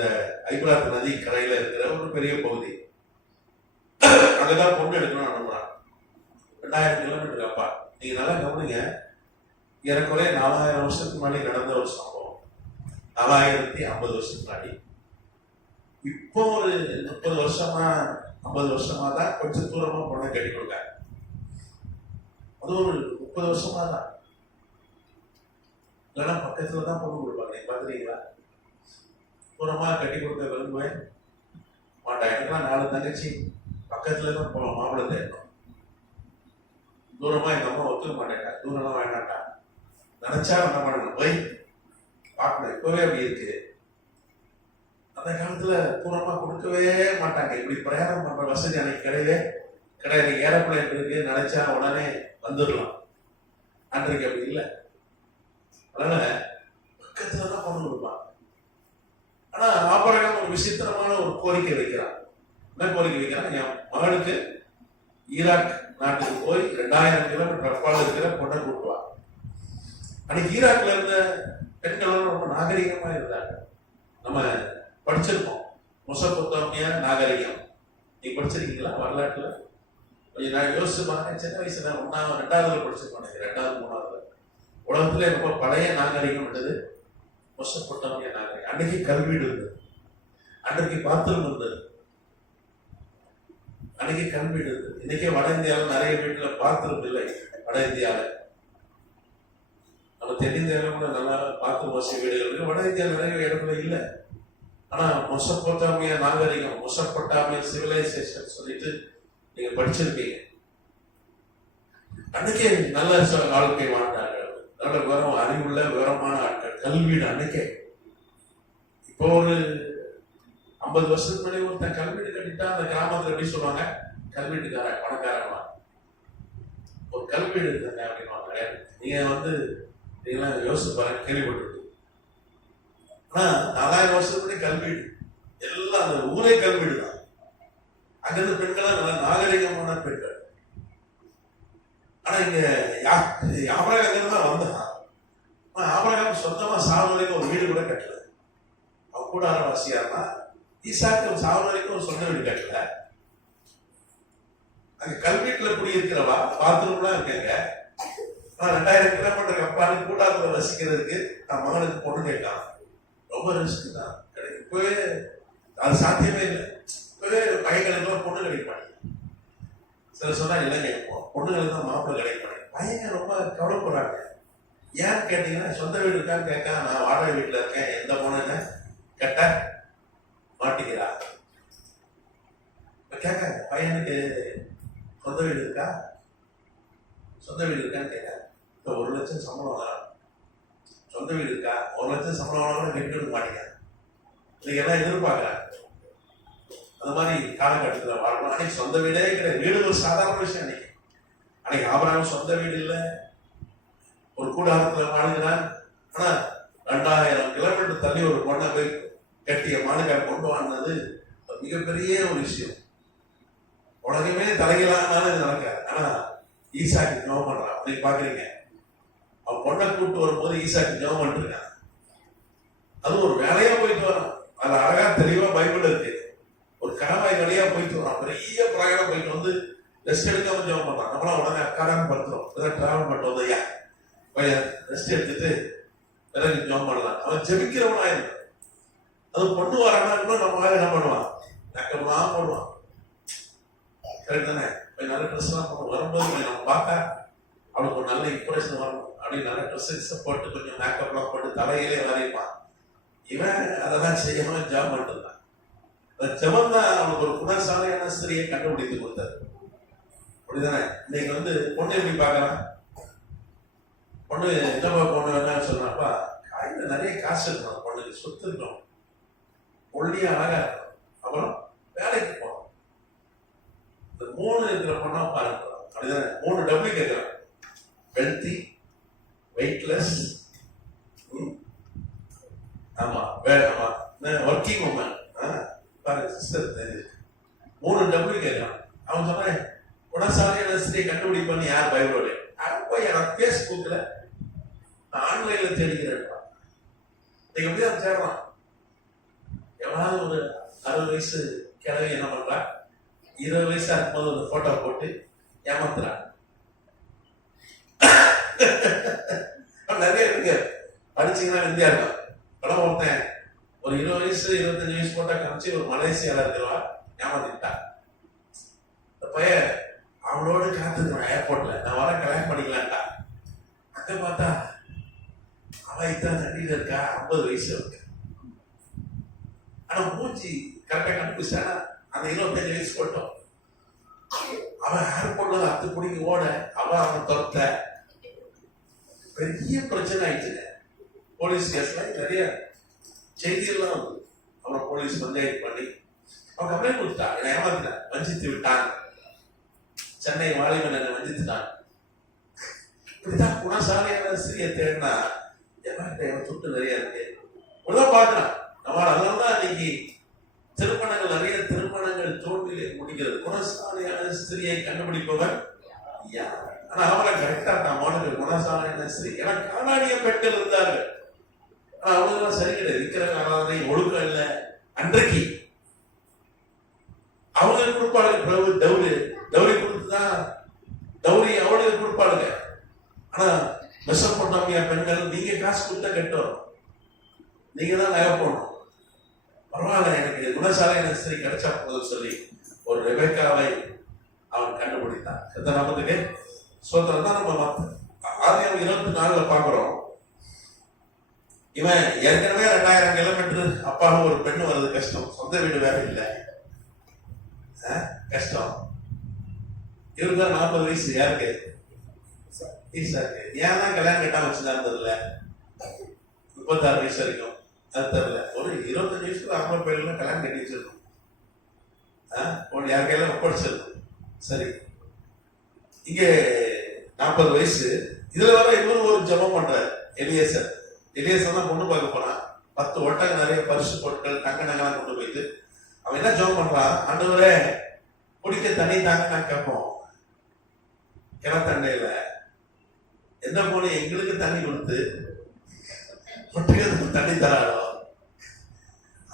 ஐபிராத் நதி கரையில இருக்கிற ஒரு பெரிய பகுதி. அங்கதான் பொண்ணு எடுக்கணும்னு அனுப்புறான். 2000 கிலோமீட்டருக்கு அப்பா. நீங்க நல்லா கவனிங்க. ஏறக்குறைய 4000 வருஷத்துக்கு முன்னாடி நடந்த ஒரு சம்பவம். 4050 வருஷத்துக்கு முன்னாடி. இப்போ ஒரு 30 வருஷமா 50 வருஷமா தான் கொஞ்சம் தூரமா பொண்ணை கட்டி கொடுக்காங்க. அது ஒரு 30 வருஷமா தான். இல்லைன்னா பக்கத்துல தான் பொண்ணு கொடுப்பாங்க. நீங்க பாத்துறீங்களா? தூரமா கட்டி கொடுக்க விரும்புவேன் மாட்டேன். எனக்குலாம் 4 தங்கச்சி, பக்கத்துல தான் போகலாம் மாப்பிள்ளை தேடணும். தூரமா எங்க அம்மா ஒத்துக்க மாட்டேங்க, தூரம்லாம் வேண்டாண்டா. நினைச்சா என்ன பண்ணணும், போய் பார்க்கணும். இப்பவே அப்படி இருக்கு. அந்த காலத்துல தூரமா கொடுக்கவே மாட்டாங்க. இப்படி பிரயாணம் பண்ற வசதி அன்னைக்கு கிடையவே கிடையாது. ஏரோப்ளேன் இருக்கு, நினைச்சா உடனே வந்துடலாம். அன்றைக்கு அப்படி இல்லை. அதனால பக்கத்துல தான் கொண்டு கொடுப்பாங்க. ஆனா ஆபிரகாம் ஒரு விசித்திரமான ஒரு கோரிக்கை வைக்கிறான். என்ன கோரிக்கை வைக்கிறான்? என் மகளுக்கு ஈராக் நாட்டுக்கு போய் 2000 கிலோமீட்டர் அப்பால் இருக்கிற பொண்ணை கூட்டுவா. அன்னைக்கு ஈராக்ல இருந்த பெண்கள் ரொம்ப நாகரிகமா இருந்தாங்க. நம்ம படிச்சிருக்கோம் மெசொப்பொத்தாமியா நாகரிகம். நீங்க படிச்சிருக்கீங்களா வரலாற்றுல? கொஞ்சம் நான் யோசிச்சு பாருங்க. சின்ன வயசுல 1வது 2வதுல படிச்சிருக்கோம். 2வது 3வதுல உலகத்துல ரொம்ப பழைய நாகரிகம் இருந்தது மெசொப்பொத்தாமியா நாகரிகம். அன்னைக்கு கல்வீடு இருந்தது, அன்றைக்கு பாத்திரம் இருந்தது, அன்னைக்கு கல்வீடு இருந்தது. இன்னைக்கே வட இந்தியாவில் நிறைய வீட்டுல பாத்திரம் இல்லை. வட இந்தியாவில நம்ம தென்னிந்தியாவில கூட நல்லா பாத்திரம் வசதி வீடுகள் இருக்கு. வட இந்தியாவில் நிறைய இடத்துல இல்லை. ஆனா மெசொப்பொத்தாமியா நாகரிகம், மெசொப்பொட்டாமியா சிவிலைசேஷன் சொல்லிட்டு நீங்க படிச்சிருப்பீங்க. அன்னைக்கே நல்ல வாழ்க்கை வாழ்ந்தார்கள். நல்ல விவரம், அறிவுள்ள விவரமான ஆட்கள், கல்வீடு அன்னைக்கே. இப்போ ஒரு 50 வருஷத்துக்கு முன்னாடி ஒருத்தன் கல்வீடு கட்டிட்டா அந்த கிராமத்துல எப்படி சொல்லுவாங்க? கல்வீட்டுக்கார பணக்காரமா ஒரு கல்வீடு இருக்காங்க அப்படின்னு. நீங்க நீங்களாம் யோசிச்சு பாருங்க, கேள்விப்பட்டிருக்கு. ஆனா 4000 வருஷத்துக்கு முன்னாடி கல்வீடு எல்லாம் அந்த ஊரே கல்வீடு தான். அங்கிருந்து பெண்களா நல்ல நாகரிகமான பெண்கள். ஆனா இங்க ஆபிரகாம் அங்கிருந்து தான் வந்தான். ஆபிரகாம் சொந்தமா சாவு வரைக்கும் ஒரு வீடு கூட கட்டல. அவன் கூட வாசியாருன்னா ஈசாக்கு சாவு வரைக்கும் ஒரு சொந்த வீடு கட்டல. அங்க கல்வீட்டுல குடியிருக்கிறவா பாத்ரூம்லாம் இருக்காங்க. ஆனா 2000 கிலோமீட்டருக்கு அப்பான்னு கூட்டாத்துல வசிக்கிறதுக்கு நான் மகனுக்கு பொண்ணு கேட்டான். ரொம்ப ரிஸ்க் தான். இப்பவே அது சாத்தியமே இல்லை. இப்பவே பையன்களுக்கு பொண்ணு கிடைப்பாங்க. சில சொன்னா இல்லைங்க, பொண்ணுங்களுக்கு தான் மாப்பிள்ளை கிடைப்பாங்க. பையன் ரொம்ப கவலைப்படுறாங்க. ஏன்னு கேட்டீங்கன்னா, சொந்த வீடு இருக்கான்னு கேட்க, நான் வாடகை வீட்டுல இருக்கேன், எந்த பொண்ணுன்னு கேட்ட மாட்டிக்கிறா. கேட்காங்க பையனுக்கு சொந்த வீடு இருக்கா, சொந்த வீடு இருக்கான்னு கேட்க. இப்போ 1 லட்சம் சம்பளம் வரான், சொந்த வீடு இருக்கா, 1 லட்சம் சம்பளம் வராலும் கட்டி கொடுக்க மாட்டேங்க. இன்னைக்கு எல்லாம் எதிர்பார்க்கறாங்க. அந்த மாதிரி காலகட்டத்தில் வாழணும். அன்னைக்கு சொந்த வீடே கிடையாது. வீடு ஒரு சாதாரண விஷயம். அன்னைக்கு ஆபிரகாம் சொந்த வீடு இல்லை, ஒரு கூடாரத்தில் வாழ்கிறான். ஆனா 2000 கிலோமீட்டர் தள்ளி ஒரு பொண்ணை போய் கட்டிய மானுக்காக கொண்டு வாழ்ந்தது மிகப்பெரிய ஒரு விஷயம். உலகமே தலைகளானாலும் இது நடக்காது. ஆனா ஈசாக்கு ஜெபம் பண்றான். அப்படி பாக்குறீங்க, அவன் பொண்ணை கூப்பிட்டு வரும்போது ஈசாக்கு ஜெபம் பண்ணிருக்கான். அது ஒரு வேலையா போயிட்டு வரும். அது அழகா தெளிவா பைபிள் இருக்கு. ஒரு கணவாய் வழியா போயிட்டு வரான். பெரிய பிரயாணம் போயிட்டு வந்து ரெஸ்ட் எடுக்காம ஜெபம் பண்றான். நம்மளாம் உடனே அக்காரான்னு படுத்துறோம். இதெல்லாம் டிராவல் பண்ணிட்டு வந்தையா ரெஸ்ட் எடுத்துட்டு பிறகு ஜெபம் பண்ணலாம். அவன் ஜெபிக்கிறவனா இருந்தான். அது பொண்ணு வரானா நம்ம என்ன பண்ணுவான்? நக்கமாக போடுவான். கரெக்ட் தானே? நல்ல ட்ரெஸ் எல்லாம் போட்டு வரும்போது நம்ம பார்த்தா அவளுக்கு ஒரு நல்ல இம்ப்ரெஷன் வரணும் அப்படின்னு நல்ல ட்ரெஸ் போட்டு கொஞ்சம் மேக்கப் எல்லாம் போட்டு தலையிலே வரைப்பான். இவன் அதெல்லாம் செய்யாம ஜெபம் பண்ணிட்டு இருந்தான். அந்த ஜெபம் தான் அவனுக்கு ஒரு குணசாலையான ஸ்திரியை கண்டுபிடித்து கொடுத்தாரு. அப்படிதானே? இன்னைக்கு பொண்ணு எப்படி பார்க்கறான்? பொண்ணு என்னப்பா பொண்ணு வேணாம்னு சொல்றாப்பா, காயில நிறைய காசு இருக்கணும், பொண்ணுக்கு சொத்து இருக்கணும், ஒல்லியா அழகா இருக்கணும், அப்புறம் வேலைக்கு போகணும். இந்த 3 இருக்கிற பொண்ணா பாருங்க. அப்படிதானே? 3 டபுள் கேட்கிறான். வெல்த்தி, வெயிட்லெஸ், ஆமா ஆமா ஒர்க்கிங் உமன். பாருங்க சிஸ்டர், 3 டபுள் கேட்கிறான். அவன் சொன்ன குணசாலையான ஸ்திரியை கண்டுபிடிப்பான்னு யார் பைபிளோட போய் எனக்கு பேஸ்புக்ல ஆன்லைன்ல தேடிக்கிறேன். நீங்க எப்படிதான் தேடுறான்? எவனாவது ஒரு 60 வயசு கிழவி என்ன பண்றா, 20 வயசா இருக்கும்போது ஒரு போட்டோ போட்டு ஏமாத்துறான். நிறைய இருக்கு, படிச்சீங்கன்னா இந்தியா இருக்கும். படம் ஒருத்தன் ஒரு 20 வயசு 25 வயசு போட்டோ காமிச்சு ஒரு மலேசியால இருக்கிறவா ஏமாத்திட்டா. பையன் அவளோடு காத்துக்கிறான் ஏர்போர்ட்ல, நான் வர கல்யாணம் பண்ணிக்கலான்டா. அங்க பார்த்தா அவன் இத்தனை தண்ணியில இருக்கா, 50 வயசு இருக்கு. ஆனா மூஞ்சி கரெக்டா கண்டுபிடிச்சானா அந்த 25 வயசு போட்டோம். அவன் ஏர்போர்ட்ல அத்து பிடிக்க ஓட அவன் துரத்த பெரிய பிரச்சனை ஆயிடுச்சுங்க. போலீஸ் கேஸ்ல நிறைய செய்தியெல்லாம் வந்து அப்புறம் போலீஸ் பஞ்சாயத்து பண்ணி அவன் கம்ப்ளைண்ட் கொடுத்துட்டான், என்னை ஏமாத்தினான், வஞ்சித்து விட்டான், சென்னை வாலிபன் என்னை வஞ்சித்துட்டான். இப்படித்தான் குணசாலியான சிறிய தேடினா எவன் சுட்டு நிறைய இருக்கு உடனே பாக்குறான். நம்மளால அதனாலதான் இன்னைக்கு திருமணங்கள் நிறைய திருமணங்கள் தோல்வியிலே முடிகிறது. குணசாலியான ஸ்திரியை கண்டுபிடிப்பவன் யார்? ஆனா அவங்களை கரெக்டா நான் மாணவர்கள் குணசாலியான ஸ்திரீ, ஏன்னா காணாடிய பெண்கள் இருந்தார்கள். ஆனா அவங்களெல்லாம் சரி கிடையாது, இருக்கிற ஆராதனை ஒழுக்கம் இல்லை. அன்றைக்கு அவங்களுக்கு கொடுப்பாளுங்க பிரபு டவுரி, டவுரி கொடுத்துதான் டவுரி அவளுக்கு கொடுப்பாளுங்க. ஆனா மெசொப்பொட்டாமியா பெண்கள் நீங்க காசு கொடுத்தா கெட்டோம், நீங்க தான் நகை போடணும். பரவாயில்ல, எனக்கு குணசாலையான ஸ்திரீ கிடைச்சா போதும் சொல்லி ஒரு ரெபேக்காவை அவன் கண்டுபிடித்தான். எத்தனை நமக்கு சோத்திரம் தான். நம்ம ஆதியாகமம் 24 பாக்குறோம். இவன் ஏற்கனவே 2000 கிலோமீட்டர் அப்பாவும் ஒரு பெண்ணு வர்றது கஷ்டம், சொந்த வீடு வேற இல்லை, கஷ்டம். இவருக்கு 40 வயசு. யாருக்கு? ஈசாக்கு. ஏன் தான் கல்யாணம் கேட்டா வச்சுதான் தெரியல. 36 வயசு வரைக்கும் அது தெரியல. ஒரு 25 வயசுக்கு அம்மா பேர்ல கல்யாணம் கட்டி வச்சிருக்கோம், யார் கையில ஒப்படைச்சிருக்கோம். சரி, இங்க 40 வயசு. இதுல வர இன்னொரு ஒரு ஜபம் பண்றாரு எலியேசர். எலியேசர் தான் பொண்ணு பார்க்க போனான். 10 ஒட்டகம் நிறைய பரிசு பொருட்கள் தங்க நகலாம் கொண்டு போயிட்டு அவன் என்ன ஜபம் பண்றான்? ஆண்டவரே குடிக்க தண்ணி தாங்க நான் கேட்போம், கிணத்தண்டையில எந்த போன எங்களுக்கு தண்ணி கொடுத்து ஒட்டகத்துக்கு தண்ணி தராளோ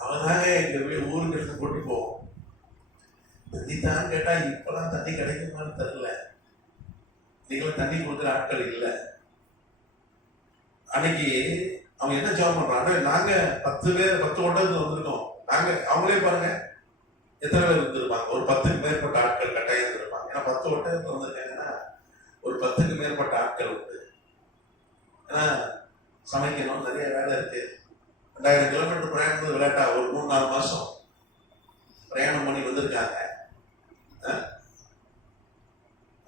அவதாங்க எங்க ஊருக்கு எடுத்து கொண்டு போவோம். தண்ணி தான் கேட்டா இப்பெல்லாம் தண்ணி கிடைக்குமான்னு தெரியல. நீங்களும் தண்ணி கொடுக்குற ஆட்கள் இல்லை. அன்னைக்கு அவங்க என்ன ஜாப் பண்றாங்க? நாங்க 10 பேர் 10 ஒட்டகத்துல வந்திருக்கோம். நாங்க அவங்களே பாருங்க எத்தனை பேர் இருந்திருப்பாங்க. ஒரு 10க்கு மேற்பட்ட ஆட்கள் கட்டாயம் இருந்திருப்பாங்க. ஏன்னா 10 ஒட்டகத்துல வந்திருக்காங்கன்னா ஒரு 10க்கு மேற்பட்ட ஆட்கள் உண்டு. ஏன்னா சமைக்கணும், நிறைய வேலை இருக்கு. 2000 கிலோமீட்டர் பிரயாணம் விளையாட்டா ஒரு 3-4 மாசம் பிரயாணம் பண்ணி வந்திருக்காங்க.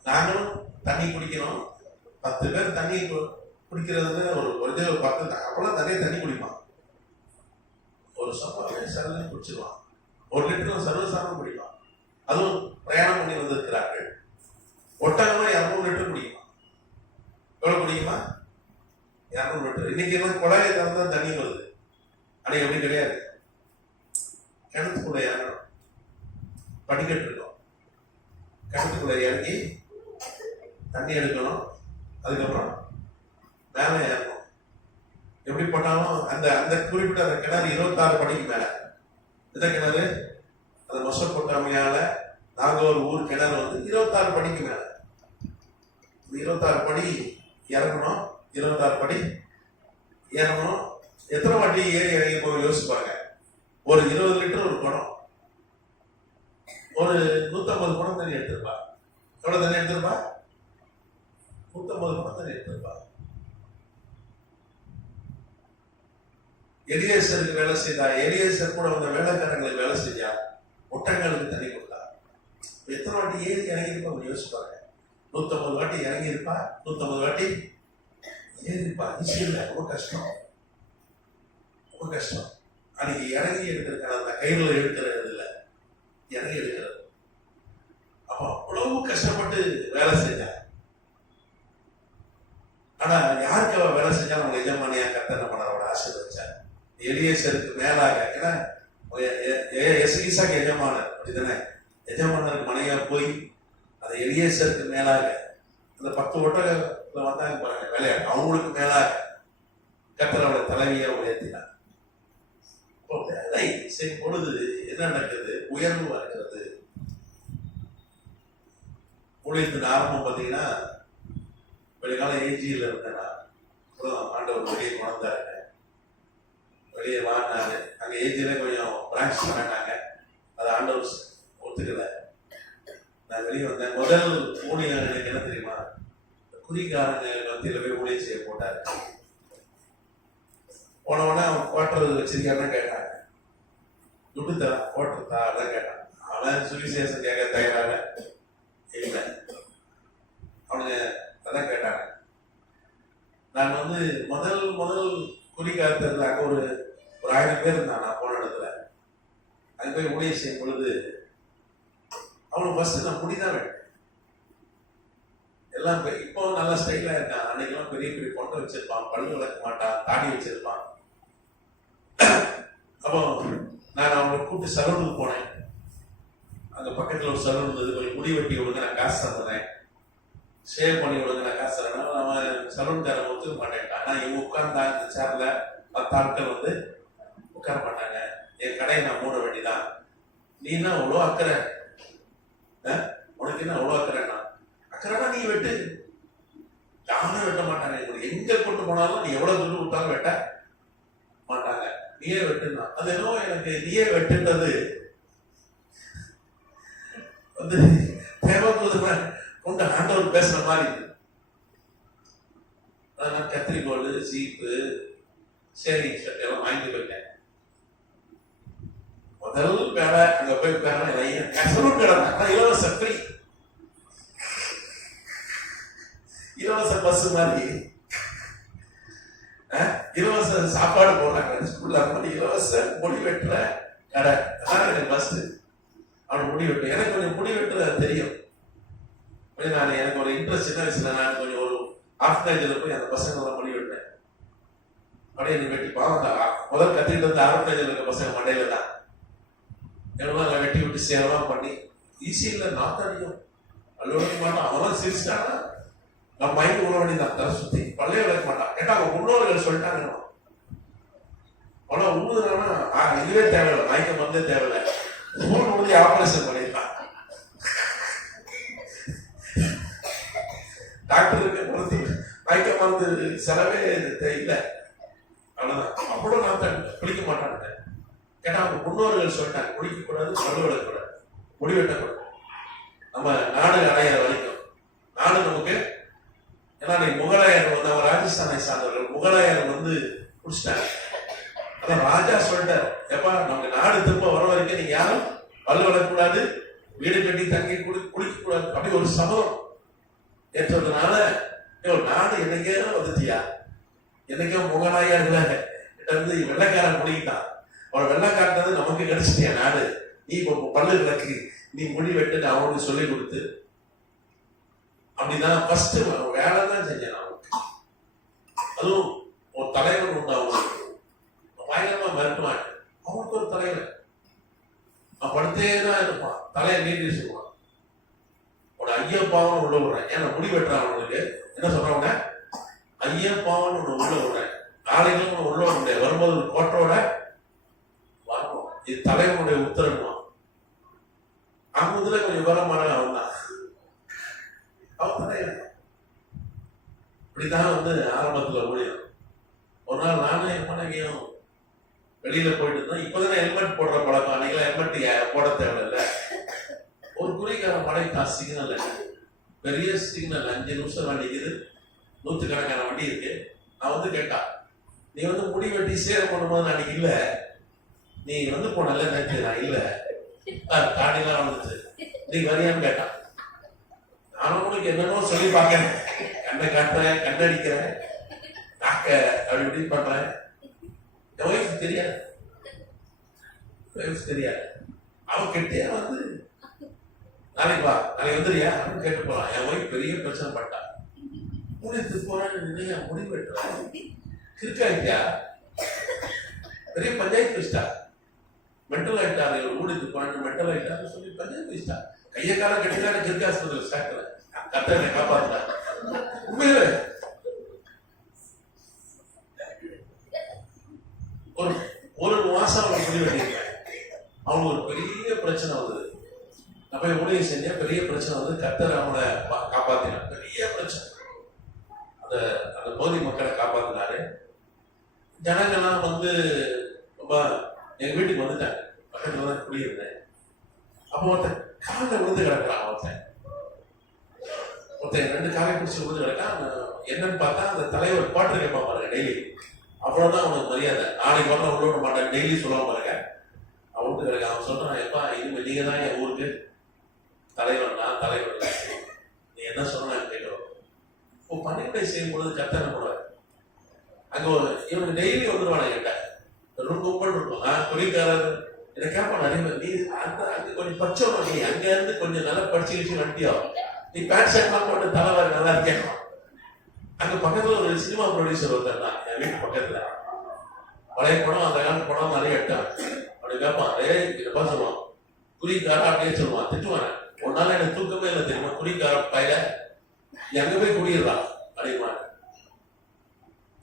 நாங்களும் தண்ணி குடிக்கணும். 10 பேர் தண்ணி குடிக்கிறது ஒரு 10 அப்பெல்லாம் நிறைய தண்ணி குடிப்பான். ஒரு சப்பாவே சரலையும் குடிச்சிருவான். 1 லிட்டர் சர்வசாரம் குடிப்பான். அதுவும் பிரயாணம் பண்ணி வந்திருக்கிறார்கள். ஒட்டகமா 200 லிட்டர் குடிக்குமா? எவ்வளவு குடிக்குமா? 200 லிட்டர். இன்னைக்கு என்ன குழாயை தான் தண்ணி வருது. அன்னைக்கு அப்படி கிடையாது. கிணத்துக்குள்ள இறங்கணும், படிக்கட்டு இருக்கும், கிணத்துக்குள்ள இறங்கி தண்ணி எடுக்கணும், அதுக்கப்புறம் மேலே ஏறணும். எப்படி போட்டாலும் அந்த அந்த குறிப்பிட்ட அந்த கிணறு 26 படிக்கு மேல. இந்த கிணறு அந்த மெசொப்பொட்டாமியால நாகோர் ஊர் கிணறு வந்து 26 படிக்கு மேல. 26 படி இறங்கணும், 26 படி ஏறணும். எத்தனை வாட்டி ஏறி இறங்கி போய் யோசிப்பாங்க. ஒரு 20 லிட்டர் ஒரு குடம், ஒரு 150 குடம் தண்ணி எடுத்திருப்பா. எவ்வளவு தண்ணி எடுத்திருப்பா? 150 குடம் தண்ணி எடுத்திருப்பா. எலியேசருக்கு வேலை செய்தா, எலியேசர் கூட வந்த வேலைக்காரங்களுக்கு வேலை செஞ்சா, ஒட்டங்களுக்கு தண்ணி கொடுத்தா. எத்தனை வாட்டி ஏறி இறங்கி இருப்பா யோசிப்பாங்க. 150 வாட்டி இறங்கி இருப்பா, 150 வாட்டி ஏறி இருப்பா. ஈஸி இல்லை, ரொம்ப கஷ்டம், ரொம்ப கஷ்டம். அன்னைக்கு இறங்கி எடுக்கிற அந்த கையில எடுக்கிறது இல்லை, இறங்கி எடுக்கிறது. அப்ப அவ்வளவு கஷ்டப்பட்டு வேலை செஞ்சா. ஆனா யாருக்கு அவ வேலை செஞ்சா அவங்க எஜமானியா கர்த்தர் நம்ம அவரோட ஆசீர்வதிச்சார். எலியேசருக்கு மேலாக, ஏன்னா ஈசாக்கு எஜமானர் அப்படிதானே, எஜமானருக்கு மனைவியா போய் அந்த எலியேசருக்கு மேலாக அந்த 10 ஒட்டகத்துல வந்தாங்க பாருங்க வேலையாட்டு, அவங்களுக்கு மேலாக கர்த்தர் அவருடைய தலைவியை உயர்த்தினார். வேலை செய்யும் பொழுது என்ன நடக்குது? உயர்வு வருகிறது. ஊழியத்தின் ஆரம்பம் பார்த்தீங்கன்னா வெளிக்கால ஏஜியில் இருந்தேன். ஆண்டவர் வெளியே கொண்டாங்க, வெளியே வாங்கினாரு. அங்கே ஏஜியில கொஞ்சம் பிரான்ச் பண்ணாங்க, அதை ஆண்டவர் ஒத்துக்கல. நான் வெளியே வந்தேன். முதல் ஊழியர் எனக்கு என்ன தெரியுமா? குறிக்காரங்க மத்தியில் போய் ஊழியம் செய்ய போட்டாரு. போன உடனே அவன் குவார்டர் வச்சிருக்காருன்னு கேட்டாங்க. துட்டு தரேன், குவார்டர் தா அதான் கேட்டான். அவன் சுவிசேஷம் கேட்க தயாராக இல்லை. அவனுங்க அதான் கேட்டாங்க. நான் வந்து முதல் குறிக்காரத்தில் அங்கே ஒரு ஒரு 1000 பேர் இருந்தான் நான் போன இடத்துல. அங்க போய் ஊழியர் செய்யும் பொழுது அவனுக்கு ஃபர்ஸ்ட் நான் முடிதான் வேணும். எல்லாம் இப்போ நல்லா ஸ்டைலா இருக்கான். அன்னைக்கெல்லாம் பெரிய பெரிய கொண்டை வச்சிருப்பான், பல்லு விளக்க மாட்டான், தாடி வச்சிருப்பான். அப்போ நான் அவங்களை கூப்பிட்டு சலூனுக்கு போனேன். அங்க பக்கத்துல ஒரு சலூன் இருந்தது. கொஞ்சம் முடி வெட்டி விடுங்க, நான் காசு தந்துறேன். ஷேவ் பண்ணி விடுங்க, நான் காசு தரேன். அவன் சலூன்காரன் ஒத்துக்க மாட்டேன்ட்டான். ஆனா இவங்க உட்கார்ந்தாங்க இந்த சேர்ல 10 ஆட்கள் வந்து உட்கார மாட்டாங்க. என் கடையை நான் மூட வேண்டிதான். நீ என்ன அவ்வளோ அக்கறை? உனக்கு என்ன அவ்வளோ அக்கறைன்னா? அக்கறைனா நீ வெட்டு. யாரும் வெட்ட மாட்டாங்க. எங்க கொண்டு போனாலும் நீ எவ்வளவு துண்டு கொடுத்தாலும் வெட்ட மாட்டாங்க. நீயே வெட்டுனா அது என்னவோ எனக்கு நீயே வெட்டுன்றது வந்து தேவைப்படுது கொண்டு ஆண்டவர் பேசுற மாதிரி. நான் கத்திரிக்கோள், சீப்பு, சரி எல்லாம் வாங்கிட்டு போயிட்டேன். முதல் வேலை அங்க போய் சலூன் கடை இலவச ஃப்ரீ, இலவச பஸ் மாதிரி, இலவச சாப்பாடு போடுறாங்க ஸ்கூல்ல. மாதிரி இலவச முடி வெட்டுற கடை. அதான் எனக்கு ஃபர்ஸ்ட் அவன் முடி வெட்டு. எனக்கு கொஞ்சம் முடி வெட்டுற தெரியும். நான் எனக்கு ஒரு இன்ட்ரெஸ்ட் சின்ன வயசுல நான் கொஞ்சம் ஒரு ஆர்ஃபனேஜில் போய் அந்த பசங்க முடி வெட்டேன். அப்படியே நீ வெட்டி பாவம் முதல் கத்திட்டு வந்து ஆர்ஃபனேஜில் இருக்க பசங்க மண்டையில தான் எவ்வளோ வெட்டி விட்டு சேவலாம் பண்ணி ஈஸி இல்லை. நாத்தடியும் அலுவலக மாட்டான். அவெல்லாம் சிரிச்சிட்டானா நம்ம மைண்ட் உணவு வேண்டியதான். தலை சுத்தி பள்ளைய விளக்க மாட்டான். கேட்டா அவங்க முன்னோர்கள் சொல்லிட்டாங்க. அவ்வளோ ஊதுனா இதுவே தேவையில்லை, மயக்கம் வந்தே தேவையில்லை. ஊர் ஊதி ஆபரேஷன் பண்ணிருக்கான். டாக்டருக்கு மருந்து மயக்க மருந்து செலவே இல்லை. அவ்வளவுதான். அவ்வளோ நான் குளிக்க மாட்டாங்க. கேட்டா அவங்க முன்னோர்கள் சொல்லிட்டாங்க குளிக்க கூடாது, பல்லு விளக்கக்கூடாது, முடி வெட்டக்கூடாது. நம்ம நாடு அடையிற வரைக்கும் நாடு நமக்கு. ஏன்னா முகலாயர் வந்து அவர் ராஜஸ்தானை சார்ந்தவர்கள். முகலாயர் வந்து குடிச்சிட்டாங்க. அதான் ராஜா சொல்லிட்டார், எப்பா நமக்கு நாடு திரும்ப வர வரைக்கும் நீங்க யாரும் பல்லு விளக்கக்கூடாது, வீடு கட்டி தங்கி குளிக்க கூடாது. அப்படி ஒரு சபதம் ஏற்றதுனால நாடு என்னைக்கே வந்துட்டியா, என்னைக்கோ முகலாயர்களை இருந்து வெள்ளைக்காரன் முடிக்கிட்டான். அவன் வெள்ளைக்காரன் நமக்கு கிடைச்சிட்டியா நாடு, நீ இப்போ பல்லு விளக்கு, நீ முடி வெட்டுன்னு அவனுக்கு சொல்லி கொடுத்து அப்படிதான் ஃபர்ஸ்ட் வேலை தான் செஞ்சேன். அவனுக்கு அதுவும் ஒரு தலைவர் உண்டு. அவனுக்கு பயங்கரமா மிரட்டுவான். அவனுக்கு ஒரு தலைவர் அவன் படுத்தே தான் இருப்பான். தலையை நீட்டி சொல்லுவான். உன ஐயப்பாவன் உள்ள விடுறேன். ஏன்னா முடி வெட்டுறான். அவனுக்கு என்ன சொல்றவங்க ஐயப்பாவன் ஒண்ணு உள்ள விடுறேன். நாளைக்கும் உள்ள விட வரும்போது ஒரு கோட்டோட வரணும். இது தலைவனுடைய உத்தரவுமா. அங்குதுல கொஞ்சம் விவரமான அவன் தான். அவன் தலைவன். இப்படிதான் வந்து ஆரம்பத்துல ஊழியம். ஒரு நாள் நானும் என் மனைவியும் வெளியில போயிட்டு இருந்தோம். இப்பதானே ஹெல்மெட் போடுற பழக்கம். அன்னைக்கு ஹெல்மெட் போட தேவையில்லை. ஒரு குறிக்கார மழைக்கா சிக்னல், பெரிய சிக்னல், 5 நிமிஷம் வண்டிக்குது, 100கணக்கான வண்டி இருக்கு. நான் வந்து கேட்டா, நீ வந்து முடி வெட்டி சேர் பண்ணும்போது அன்னைக்கு இல்ல, நீ வந்து போனல நேற்று. நான் இல்ல, தாடிலாம் வந்துச்சு, நீ வரியான்னு கேட்டான். நானும் உனக்கு என்னமோ சொல்லி பார்க்கறேன், கண்ணை காட்டுறேன், கண்ணடிக்கிறேன், நாக்க அப்படி இப்படி பண்றேன். என் வயசு தெரியாது, தெரியாது. அவன் கிட்டே வந்து நாளைக்கு வா, நாளைக்கு வந்துறியா அப்படின்னு கேட்டு போறான். என் ஒய்ஃப் பெரிய பிரச்சனை பட்டா. முடித்து போறான்னு நினையா முடி வெட்டுறான். கிருக்காயிட்டியா, பெரிய பஞ்சாயத்து வச்சிட்டா. மென்டல் ஆயிட்டாரு, ஊடுக்கு போறான்னு மென்டல் ஆயிட்டாரு சொல்லி பஞ்சாயத்து வச்சிட்டா. கையக்கார கட்டிக்கான கிருக்காஸ்பத்திரி சாக்கல கத்தனை காப்பாத்துறா. உண்மையில ஒரு மாசம் அவனை முடி வெட்டியிருக்கேன். அவனுக்கு ஒரு பெரிய பிரச்சனை வந்தது. நம்ம ஊழியம் செஞ்ச பெரிய பிரச்சனை வந்து கத்தர் அவனை காப்பாத்தினான். பெரிய பிரச்சனை. அந்த பகுதி மக்களை காப்பாத்தினாரு. ஜனங்கள்லாம் வந்து ரொம்ப எங்க வீட்டுக்கு வந்துட்டாங்க. பக்கத்துல தான் குடியிருந்தேன். அப்போ ஒருத்தன் காலில் விழுந்து கிடக்குறான். ஒருத்தன் 2 காலை பிடிச்சி விழுந்து கிடக்கான். என்னன்னு பார்த்தா அந்த தலைவர் பாட்டு கேட்பான் பாருங்க டெய்லி. அவ்வளவுதான் அவனுக்கு மரியாதை. நாளைக்கு வரலாம் உள்ள விட மாட்டேன் டெய்லி சொல்லுவான் பாருங்க. அவனுக்கு கிடக்கு. அவன் சொல்றான், எப்பா இனிமே நீங்க தான் என் ஊருக்கு தலைவர், நான் தலைவர் இல்லை, நீ என்ன சொன்ன கேட்கிறோம். இப்போ பணிப்படை செய்யும் பொழுது கத்தனை போடுவார். அங்க இவனுக்கு டெய்லி வந்துருவான என்கிட்ட. ரொம்ப கும்பல் இருக்கும். குடிக்காரர் என்ன கேட்பான் நிறைய பேர், நீ அங்க கொஞ்சம் பச்சோம், நீ அங்க இருந்து கொஞ்சம் நல்லா படிச்சு வண்டியோ, நீ பேண்ட் ஷர்ட்லாம் போட்டு தலைவர் நல்லா இருக்கேன். அங்க பக்கத்துல ஒரு சினிமா ப்ரொடியூசர் ஒருத்தர், என் வீட்டு பக்கத்துல பழைய படம், அந்த காலத்து படம் நிறைய எடுத்தாங்க. அப்படி கேட்பான், இதை சொல்லுவான், குறிக்கார அப்படியே சொல்லுவான், திட்டுவான், உன்னால எனக்கு தூக்கமே இல்லை தெரியுமா, குறிக்கார பையில எங்க போய் குடியிடலாம் அப்படிமா.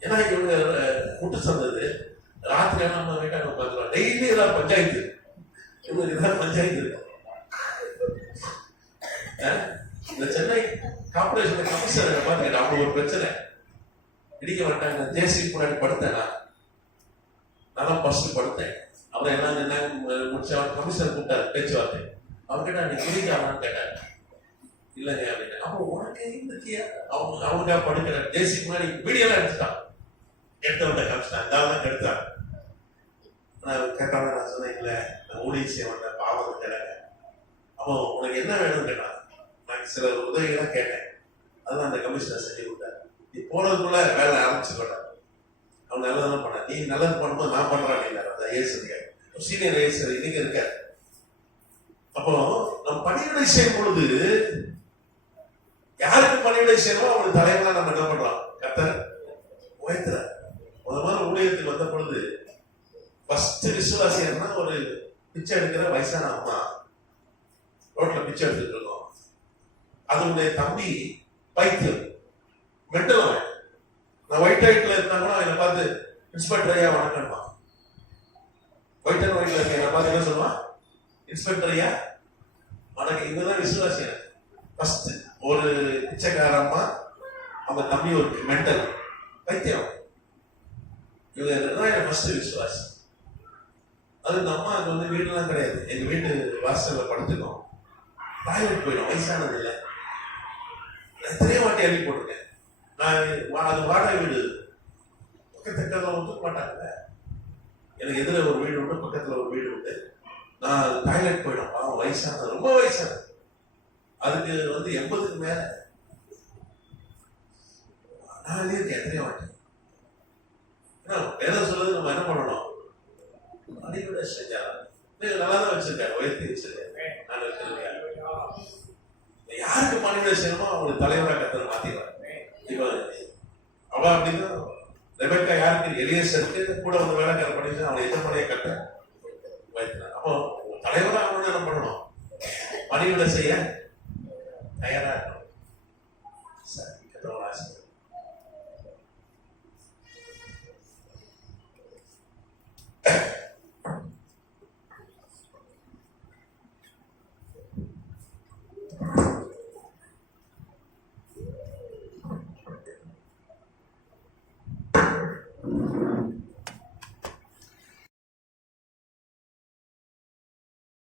ஏன்னா இவங்க கூட்டு சந்தது ராத்திரி நம்ம வீட்டாங்க உட்காந்துருவாங்க, டெய்லி ஏதாவது பஞ்சாயத்து, இவங்களுக்கு ஏதாவது பஞ்சாயத்து இருக்கு. இந்த சென்னை கார்பரேஷன் கமிஷனர் பாத்துக்கிட்ட அவங்க ஒரு பிரச்சனை, இடிக்க மாட்டாங்க. ஜேசி முன்னாடி படுத்தேன், நான் ஃபர்ஸ்ட் படுத்தேன். அவர் என்ன முடிச்ச கமிஷனர் கூப்பிட்டாரு பேச்சுவார்த்தை. அவர் கேட்டா நீ குடிக்காமன்னு கேட்டாரு. இல்லைங்க அப்படின்னு. அப்போ உனக்கு இருந்துச்சியா அவனுக்கா படுக்கிற ஜேசி முன்னாடி வீடியோலாம் எடுத்துட்டான், எடுத்தவன்ட கமிஷனர் தான் கெடுத்தான். கேட்டாங்க, நான் சொன்னேன் இல்லை நான் ஊழிய வந்த பாவம் கேட்டாங்க. அப்போ உனக்கு என்ன வேணும்னு கேட்டான். நான் சில உதவிகள்லாம் கேட்டேன், அதெல்லாம் அந்த கமிஷனர் செஞ்சு கொடுத்தாரு. நீ போனதுக்குள்ள வேலை ஆரம்பிச்சு கொண்டாரு. அவன் நல்லதான் பண்ண, நீ நல்லது பண்ணும்போது நான் பண்றேன் அப்படின்னாரு அந்த ஐஏஎஸ் அதிகாரி, சீனியர் ஐஏஎஸ் இன்னைக்கு இருக்காரு. அப்போ நம்ம பணிவிடை செய்யும் பொழுது யாருக்கு பணிவிடை செய்யணும் அவனுக்கு தலைவரா நம்ம என்ன பண்றோம், கர்த்தர் உயர்த்துற. முதல்ல ஊழியத்துக்கு வந்த பொழுது ஃபர்ஸ்ட் விசுவாசியர்னா ஒரு பிச்சை எடுக்கிற வயசான அம்மா ரோட்ல பிச்சை எடுத்துட்டு இருக்கோம். அதனுடைய தம்பி பைத்தியம் மெண்டல், அவன் நான் ஒயிட் ஹைட்ல இருந்தாங்கன்னா என்னை பார்த்து இன்ஸ்பெக்டர் ஐயா வணக்கம்மா. ஒயிட் அண்ட் ஒயிட்ல இருக்க என்னை பார்த்து என்ன சொல்லுவான், இன்ஸ்பெக்டர் ஐயா வணக்கம். இவங்கதான் விசுவாசியர். ஃபர்ஸ்ட் ஒரு பிச்சைக்காரம்மா, அவங்க தம்பி ஒரு மெண்டல் பைத்தியம், இவங்க ஃபர்ஸ்ட் விசுவாசி. அது இந்த அம்மாவுக்கு வந்து வீடுலாம் கிடையாது, எங்க வீட்டு வாசல்ல படுத்துக்கோம், டாய்லெட் போயிடும், வயசானது இல்லை. எத்தனையோ வாட்டி அள்ளி போட்டிருக்கேன். நான் அது வாடகை வீடு, பக்கத்துல ஒத்துக்க மாட்டாங்க. எனக்கு எதிர ஒரு வீடு உண்டு, பக்கத்துல ஒரு வீடு உண்டு. நான் டாய்லெட் போயிடும், பாவம் வயசானது, ரொம்ப வயசானது, அதுக்கு வந்து 80க்கு மேல. நான் இருக்கேன் எத்தனையோ வாட்டி. வேலை சொல்றது நம்ம என்ன பண்ணணும், அடிப்படை செஞ்சாலும் நல்லா தான் வச்சிருக்காரு, உயர்த்தி வச்சிருக்காரு. நான் வைக்கிறேன், யாருக்கு பணிவிடை செய்யணுமோ அவங்களுக்கு தலைவராக கத்தனை மாத்திடுவார். இப்ப அவ அப்படின்னா ரெபெக்கா யாருக்கு, எலியேசருக்கு கூட ஒரு வேலைக்கார பண்ணிட்டு அவனை எஜமானியை கட்ட வைத்தினார். அப்போ தலைவராக என்ன பண்ணணும், பணிவிடை செய்ய